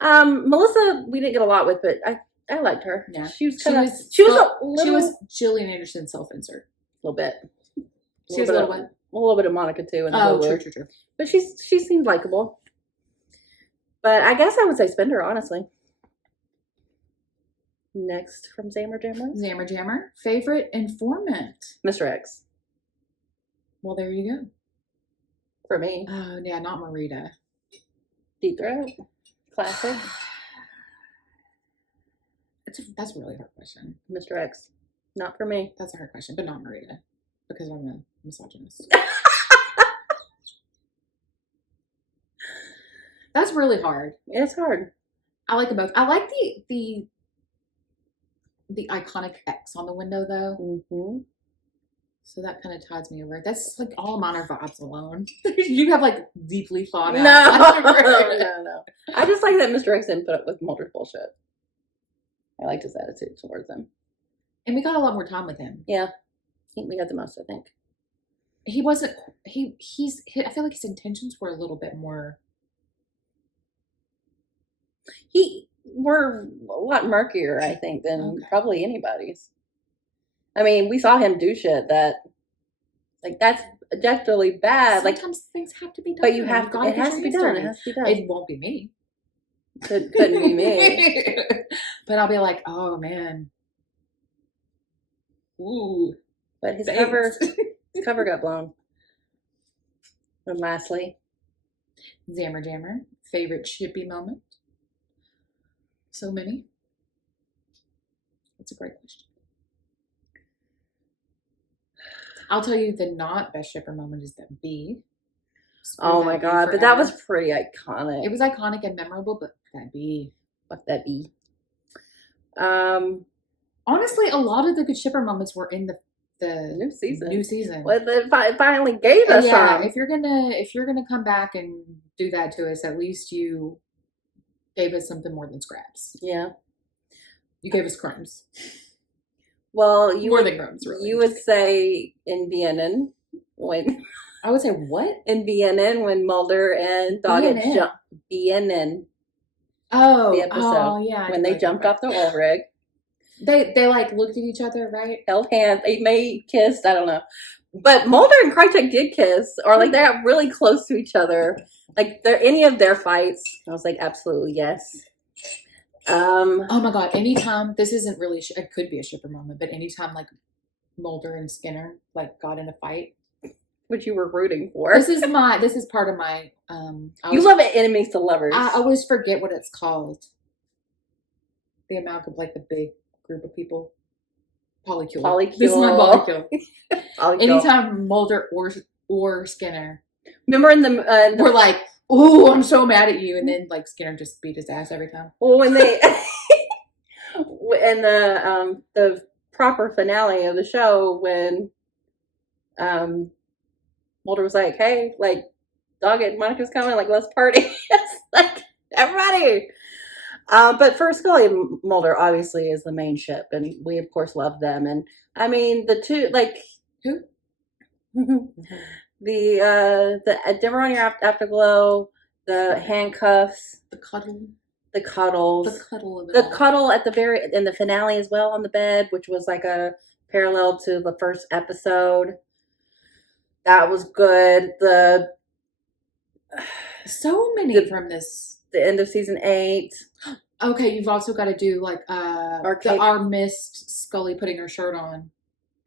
Melissa, we didn't get a lot with, but I liked her. Yeah, she was Gillian Anderson's self-insert. A little bit. She was a little bit of Monica too. True. But she seemed likable. But I guess I would say Spender, honestly. Next from Zammer Jammer. Favorite informant? Mr. X. Well, there you go. For me. Oh, yeah, not Marita. Deep Throat. Classic. That's a really hard question. Mr. X. Not for me. That's a hard question, but not Marita. Because I'm a misogynist. That's really hard. It's hard. I like them both. I like the iconic X on the window though. Mm-hmm. So that kind of tides me over. That's like all minor vibes alone. You have like deeply thought out. No. I just like that Mr. X didn't put up with Mulder's bullshit. I liked his attitude towards him. And we got a lot more time with him. Yeah. I think we got the most, I think. He wasn't, I feel like his intentions were a little bit more. Were a lot murkier, I think, than probably anybody's. I mean, we saw him do shit that, like, that's definitely bad. Sometimes things have to be done. But it has to be done. It has to be done. It won't be me. Couldn't be me. But I'll be like, oh man. Ooh. But his cover got blown. And lastly, Zammer Jammer. Favorite shippy moment? So many. That's a great question. I'll tell you the not best shipper moment is that B. Oh my god, but that was pretty iconic. It was iconic and memorable, but that B. Fuck that B. Honestly, a lot of the good shipper moments were in the new season. Well, it finally gave us some. If you're gonna come back and do that to us, at least you gave us something more than scraps. Yeah. You gave us crumbs. Well, more than crumbs, really. You would say in Vienna when I would say what? In Vienna when Mulder and Doggett jumped Vienna. Oh, the episode. Yeah. When they jumped off the oil rig. They like looked at each other, right? Held hands. They may kissed. I don't know. But Mulder and Krychek did kiss, or like they got really close to each other. Like any of their fights, I was like, absolutely yes. Oh my god! Anytime this isn't really, it could be a shipper moment, but anytime like Mulder and Skinner like got in a fight, which you were rooting for. This is part of my. You love it, enemies to lovers. I always forget what it's called. The amount of like the big group of people. Polycule. This is not polycule. Anytime Mulder or Skinner. Remember in the we're like, ooh, I'm so mad at you, and then like Skinner just beat his ass every time. Well, when they in the proper finale of the show when Mulder was like, hey, like Doggett and Monica's coming, like let's party. It's like everybody. But for Scully and Mulder, obviously, is the main ship, and we of course love them. And I mean, the two, like who? The dimmer on your afterglow, the handcuffs, The cuddle. the cuddles, The cuddle of it the all. cuddle at the very in the finale as well on the bed, which was like a parallel to the first episode. That was good. So many The from this. the end of season 8. Okay, you've also got to do like our missed Scully putting her shirt on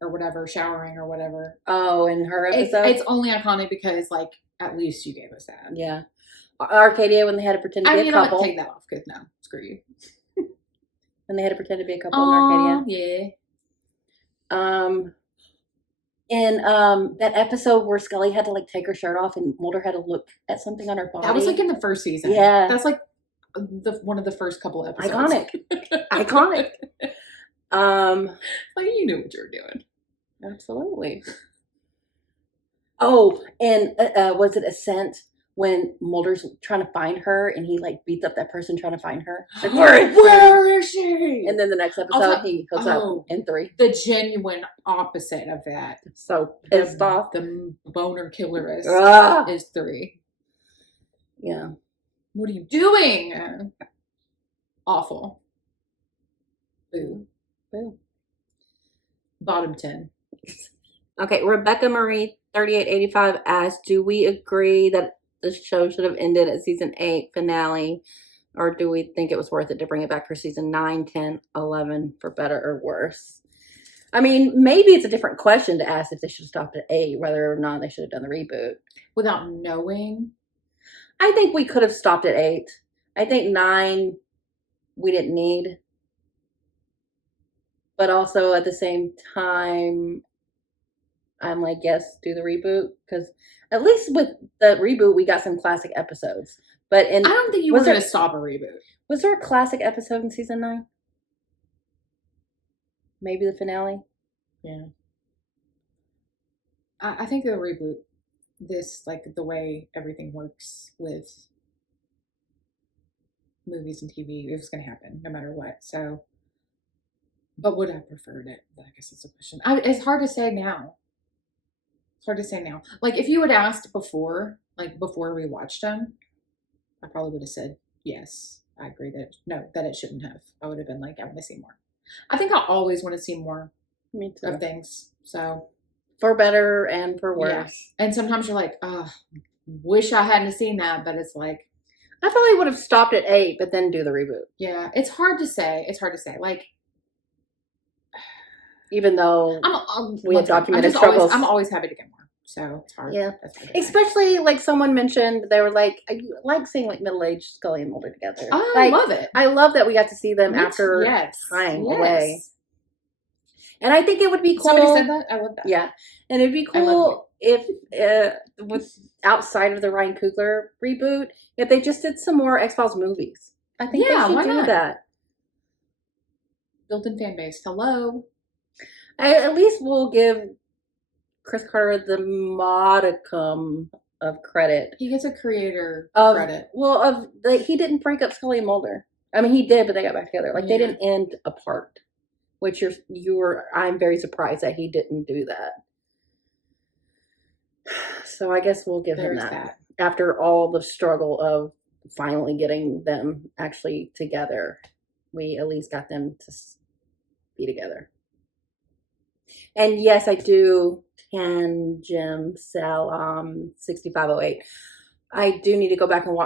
or whatever, showering or whatever. Oh, in her episode. It's only iconic because like at least you gave us that. Yeah. Arcadia when they had to pretend to be a couple. I'll take that off because no, screw you. When they had to pretend to be a couple in Arcadia. Yeah. In that episode where Scully had to like take her shirt off and Mulder had to look at something on her body. That was like in the first season. Yeah. That's like one of the first couple episodes. Iconic. Like you knew what you were doing. Absolutely. Oh, and was it Ascent when Mulder's trying to find her and he like beats up that person trying to find her? Like, where is she? And then the next episode he hooks up in 3. The genuine opposite of that. So pissed off. The boner killer is 3. Yeah. What are you doing? Awful. Boo. Boo. Bottom 10. Okay, Rebecca Marie 3885 asked, do we agree that the show should have ended at season 8 finale, or do we think it was worth it to bring it back for season 9, 10, 11 for better or worse? I mean, maybe it's a different question to ask if they should have stopped at 8, whether or not they should have done the reboot. Without knowing? I think we could have stopped at 8. I think 9 we didn't need. But also at the same time, I'm like, yes, do the reboot. Because at least with the reboot, we got some classic episodes. But I don't think you were going to stop a reboot. Was there a classic episode in season 9? Maybe the finale? Yeah. I think the reboot, this, like the way everything works with movies and TV, it was going to happen no matter what. So, but would I preferred it? I guess that's a question. It's hard to say now. It's hard to say now. Like if you had asked before, like before we watched them, I probably would have said yes. I agree that it shouldn't have. I would have been like, I want to see more. I think I always want to see more of things. So for better and for worse. Yeah. And sometimes you're like, oh, wish I hadn't seen that, but it's like I probably would have stopped at 8, but then do the reboot. Yeah, it's hard to say. Like, even though we have documented struggles, I'm always happy to get more. So it's hard. Yeah, especially like someone mentioned, they were like, I like seeing like middle-aged Scully and Mulder together. I love it. I love that we got to see them after time away. And I think it would be cool. Somebody said that. I love that. Yeah, and it'd be cool if with outside of the Ryan Coogler reboot, if they just did some more X-Files movies. I think they should do that. Built-in fan base. Hello. At least we'll give Chris Carter the modicum of credit. He gets a creator credit. Well, he didn't break up Scully and Mulder. I mean, he did, but they got back together. Like they didn't end apart. Which I'm very surprised that he didn't do that. So I guess we'll give him that. After all the struggle of finally getting them actually together, we at least got them to be together. And yes, I do. Can Jim Sal 6508. I do need to go back and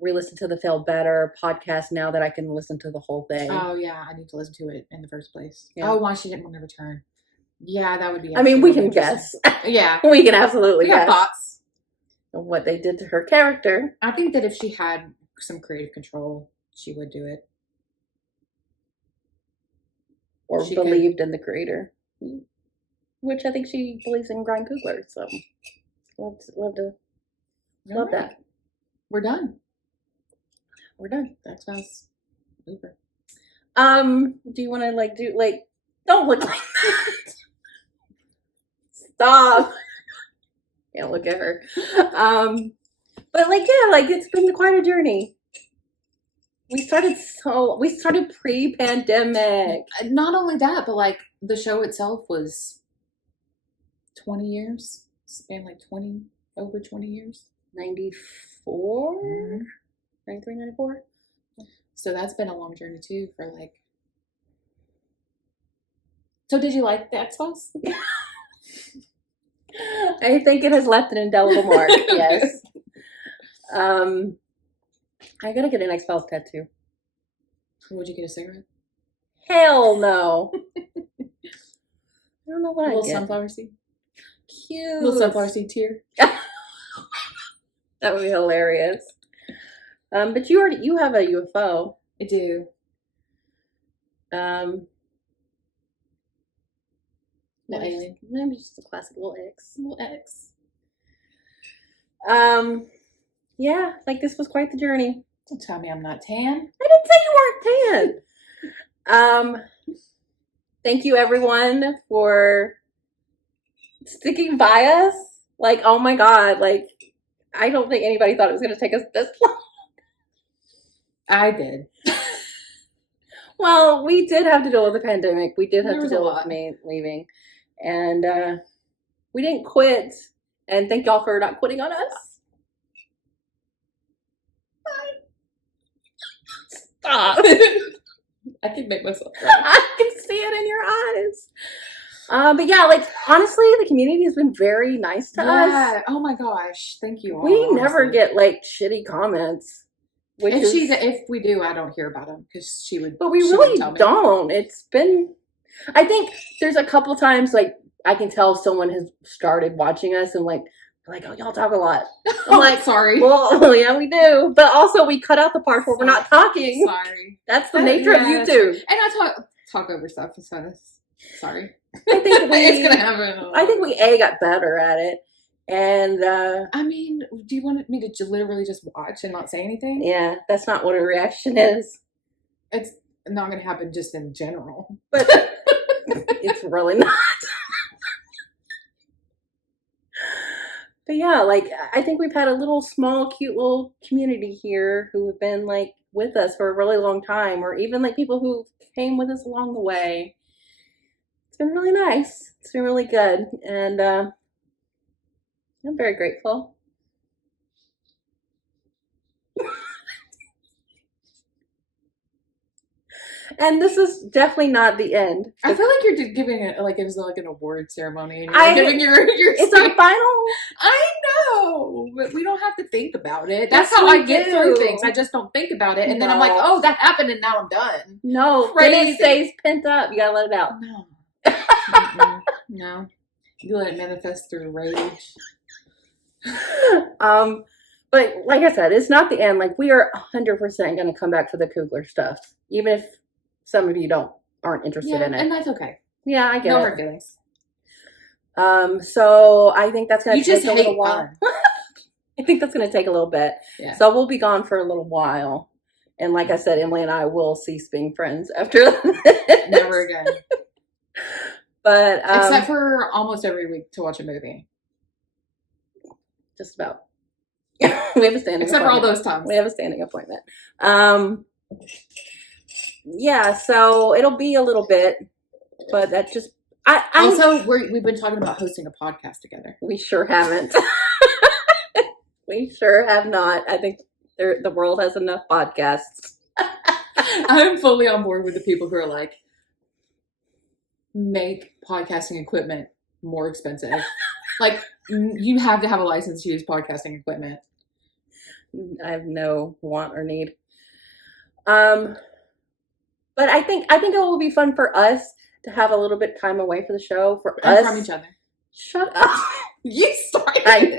re-listen to the Feel Better podcast now that I can listen to the whole thing. Oh yeah, I need to listen to it in the first place. Yeah. Oh, why she didn't want to return? Yeah, that would be. I mean, we can guess. Yeah, we can absolutely guess. Thoughts of what they did to her character. I think that if she had some creative control, she would do it. Or she believed in the creator, which I think she believes in Ryan Coogler. So, love that. We're done. That's us. Over. Do you want to don't look like that. Stop. Can't look at her. But it's been quite a journey. We started pre-pandemic. Not only that, but like the show itself was 20 years. It's been like over 20 years. 94? 93, 94? So that's been a long journey too for like. So did you like the X-Files? I think it has left an indelible mark, yes. I gotta get an X-Files tattoo. Would you get a cigarette? Hell no. I don't know what A I'd little get. sunflower seed? Cute. Little sunflower seed tear? That would be hilarious. But you have a UFO. I do. Little alien. Maybe just a classic little X. Little X. Yeah, like this was quite the journey. Don't tell me I'm not tan. I didn't say you weren't tan. Thank you everyone for sticking by us. Like, oh my God, like I don't think anybody thought it was gonna take us this long. I did. Well, we did have to deal with the pandemic. We did have There to was a deal lot. with me leaving. And we didn't quit. And thank y'all for not quitting on us. Stop. I can make myself laugh. I can see it in your eyes. But yeah, like honestly, the community has been very nice to us. Oh my gosh. Thank you all. We never honestly. get like shitty comments. Which If we do, I don't hear about them because she would. But we she really would tell me. don't. It's been, I think there's a couple times like I can tell someone has started watching us and like, oh, y'all talk a lot. I'm like, sorry. Well, yeah, we do. But also we cut out the parts where we're not talking. Sorry. That's the nature of YouTube. And I talk over stuff. So sorry. I think it's gonna happen. I think we got better at it. And I mean, do you want me to literally just watch and not say anything? yeah, that's not what a reaction is. It's not going to happen just in general. But it's really not. But yeah, like I think we've had a little small, cute little community here who have been like with us for a really long time, or even like people who came with us along the way. It's been really nice. It's been really good. And I'm very grateful. And this is definitely not the end. I feel like you're giving it like it was like an award ceremony, and you're giving your. It's our final. I know, but we don't have to think about it. That's Yes, how we I get do. through things. I just don't think about it, and then I'm like, oh, that happened, and now I'm done. No, then it stays pent up. You gotta let it out. No, no, you let it manifest through rage. But like I said, it's not the end. Like we are 100% going to come back for the Kugler stuff, even if some of you aren't interested in it. And that's okay. Yeah, I get No it. hard feelings. So I think that's going to take a little while. Fun. I think that's going to take a little bit. Yeah. So we'll be gone for a little while. And like I said, Emily and I will cease being friends after that. Never again. But except for almost every week to watch a movie. Just about. We have a standing Except for all appointment. those times. We have a standing appointment. Yeah, so it'll be a little bit, but that's just. Also, we've been talking about hosting a podcast together. We sure haven't. We sure have not. I think the world has enough podcasts. I'm fully on board with the people who are like, make podcasting equipment more expensive. Like, you have to have a license to use podcasting equipment. I have no want or need. But I think it will be fun for us to have a little bit of time away for the show. And from each other. Shut up. You started. I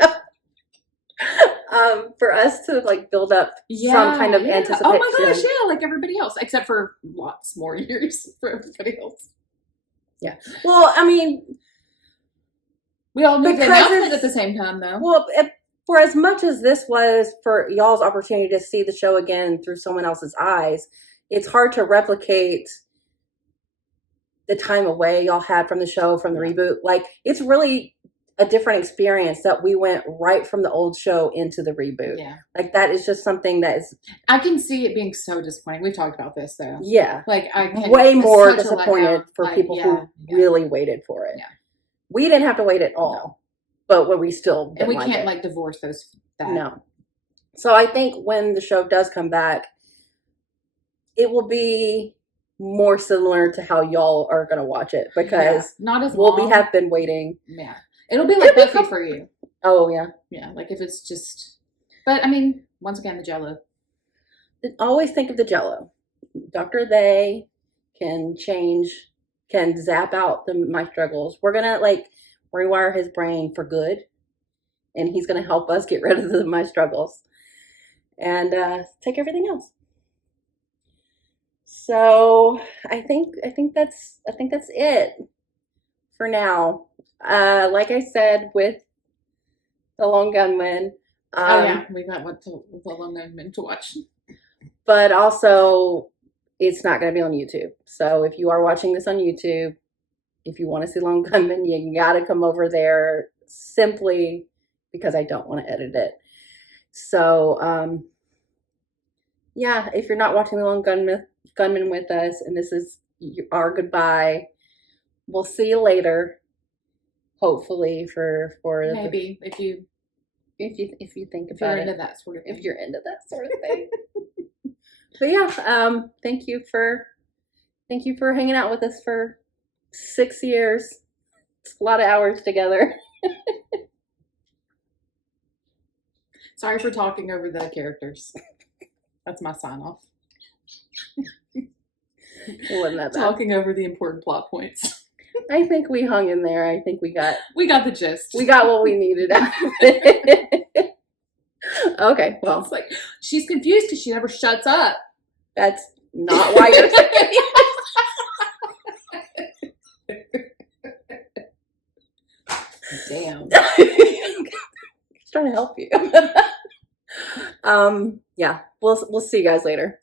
know. For us to like build up some kind of anticipation. Oh my gosh, yeah, like everybody else, except for lots more years for everybody else. Yeah. Well, I mean, we all made the because announcement at the same time, though. Well, for as much as this was for y'all's opportunity to see the show again through someone else's eyes, it's hard to replicate the time away y'all had from the show, from the reboot. Like, it's really a different experience that we went right from the old show into the reboot. Yeah. Like, that is just something that is... I can see it being so disappointing. We've talked about this, though. Yeah. Like, I can... Way more disappointed for people who yeah. really waited for it. Yeah. We didn't have to wait at all. but when we still And didn't we like can't it. like divorce that. No. So I think when the show does come back, it will be more similar to how y'all are gonna watch it because not as we'll long. have been waiting. Yeah, it'll be like Buffy for you. Oh yeah, yeah. Like if it's just, but I mean, once again, the Jello. Always think of the Jello. Dr. They can zap out my struggles. We're gonna like rewire his brain for good, and he's gonna help us get rid of my struggles and take everything else. So I think that's it for now. Like I said with the Lone Gunman. We got the Lone Gunman to watch. But also, it's not going to be on YouTube. So if you are watching this on YouTube, if you want to see Lone Gunman, you got to come over there simply because I don't want to edit it. So, yeah, if you're not watching the Lone Gunman with us, and this is our goodbye, we'll see you later. Hopefully, for maybe if you think if about you're it, into that sort of thing. if you're into that sort of thing. But yeah, thank you for hanging out with us for 6 years. It's a lot of hours together. Sorry for talking over the characters. That's my sign off. It wasn't that bad. Talking over the important plot points. I think we hung in there. I think we got the gist. We got what we needed out of it. Okay, well, it's like she's confused because she never shuts up. That's not why you're saying. Damn. Just trying to help you. Yeah, we'll see you guys later.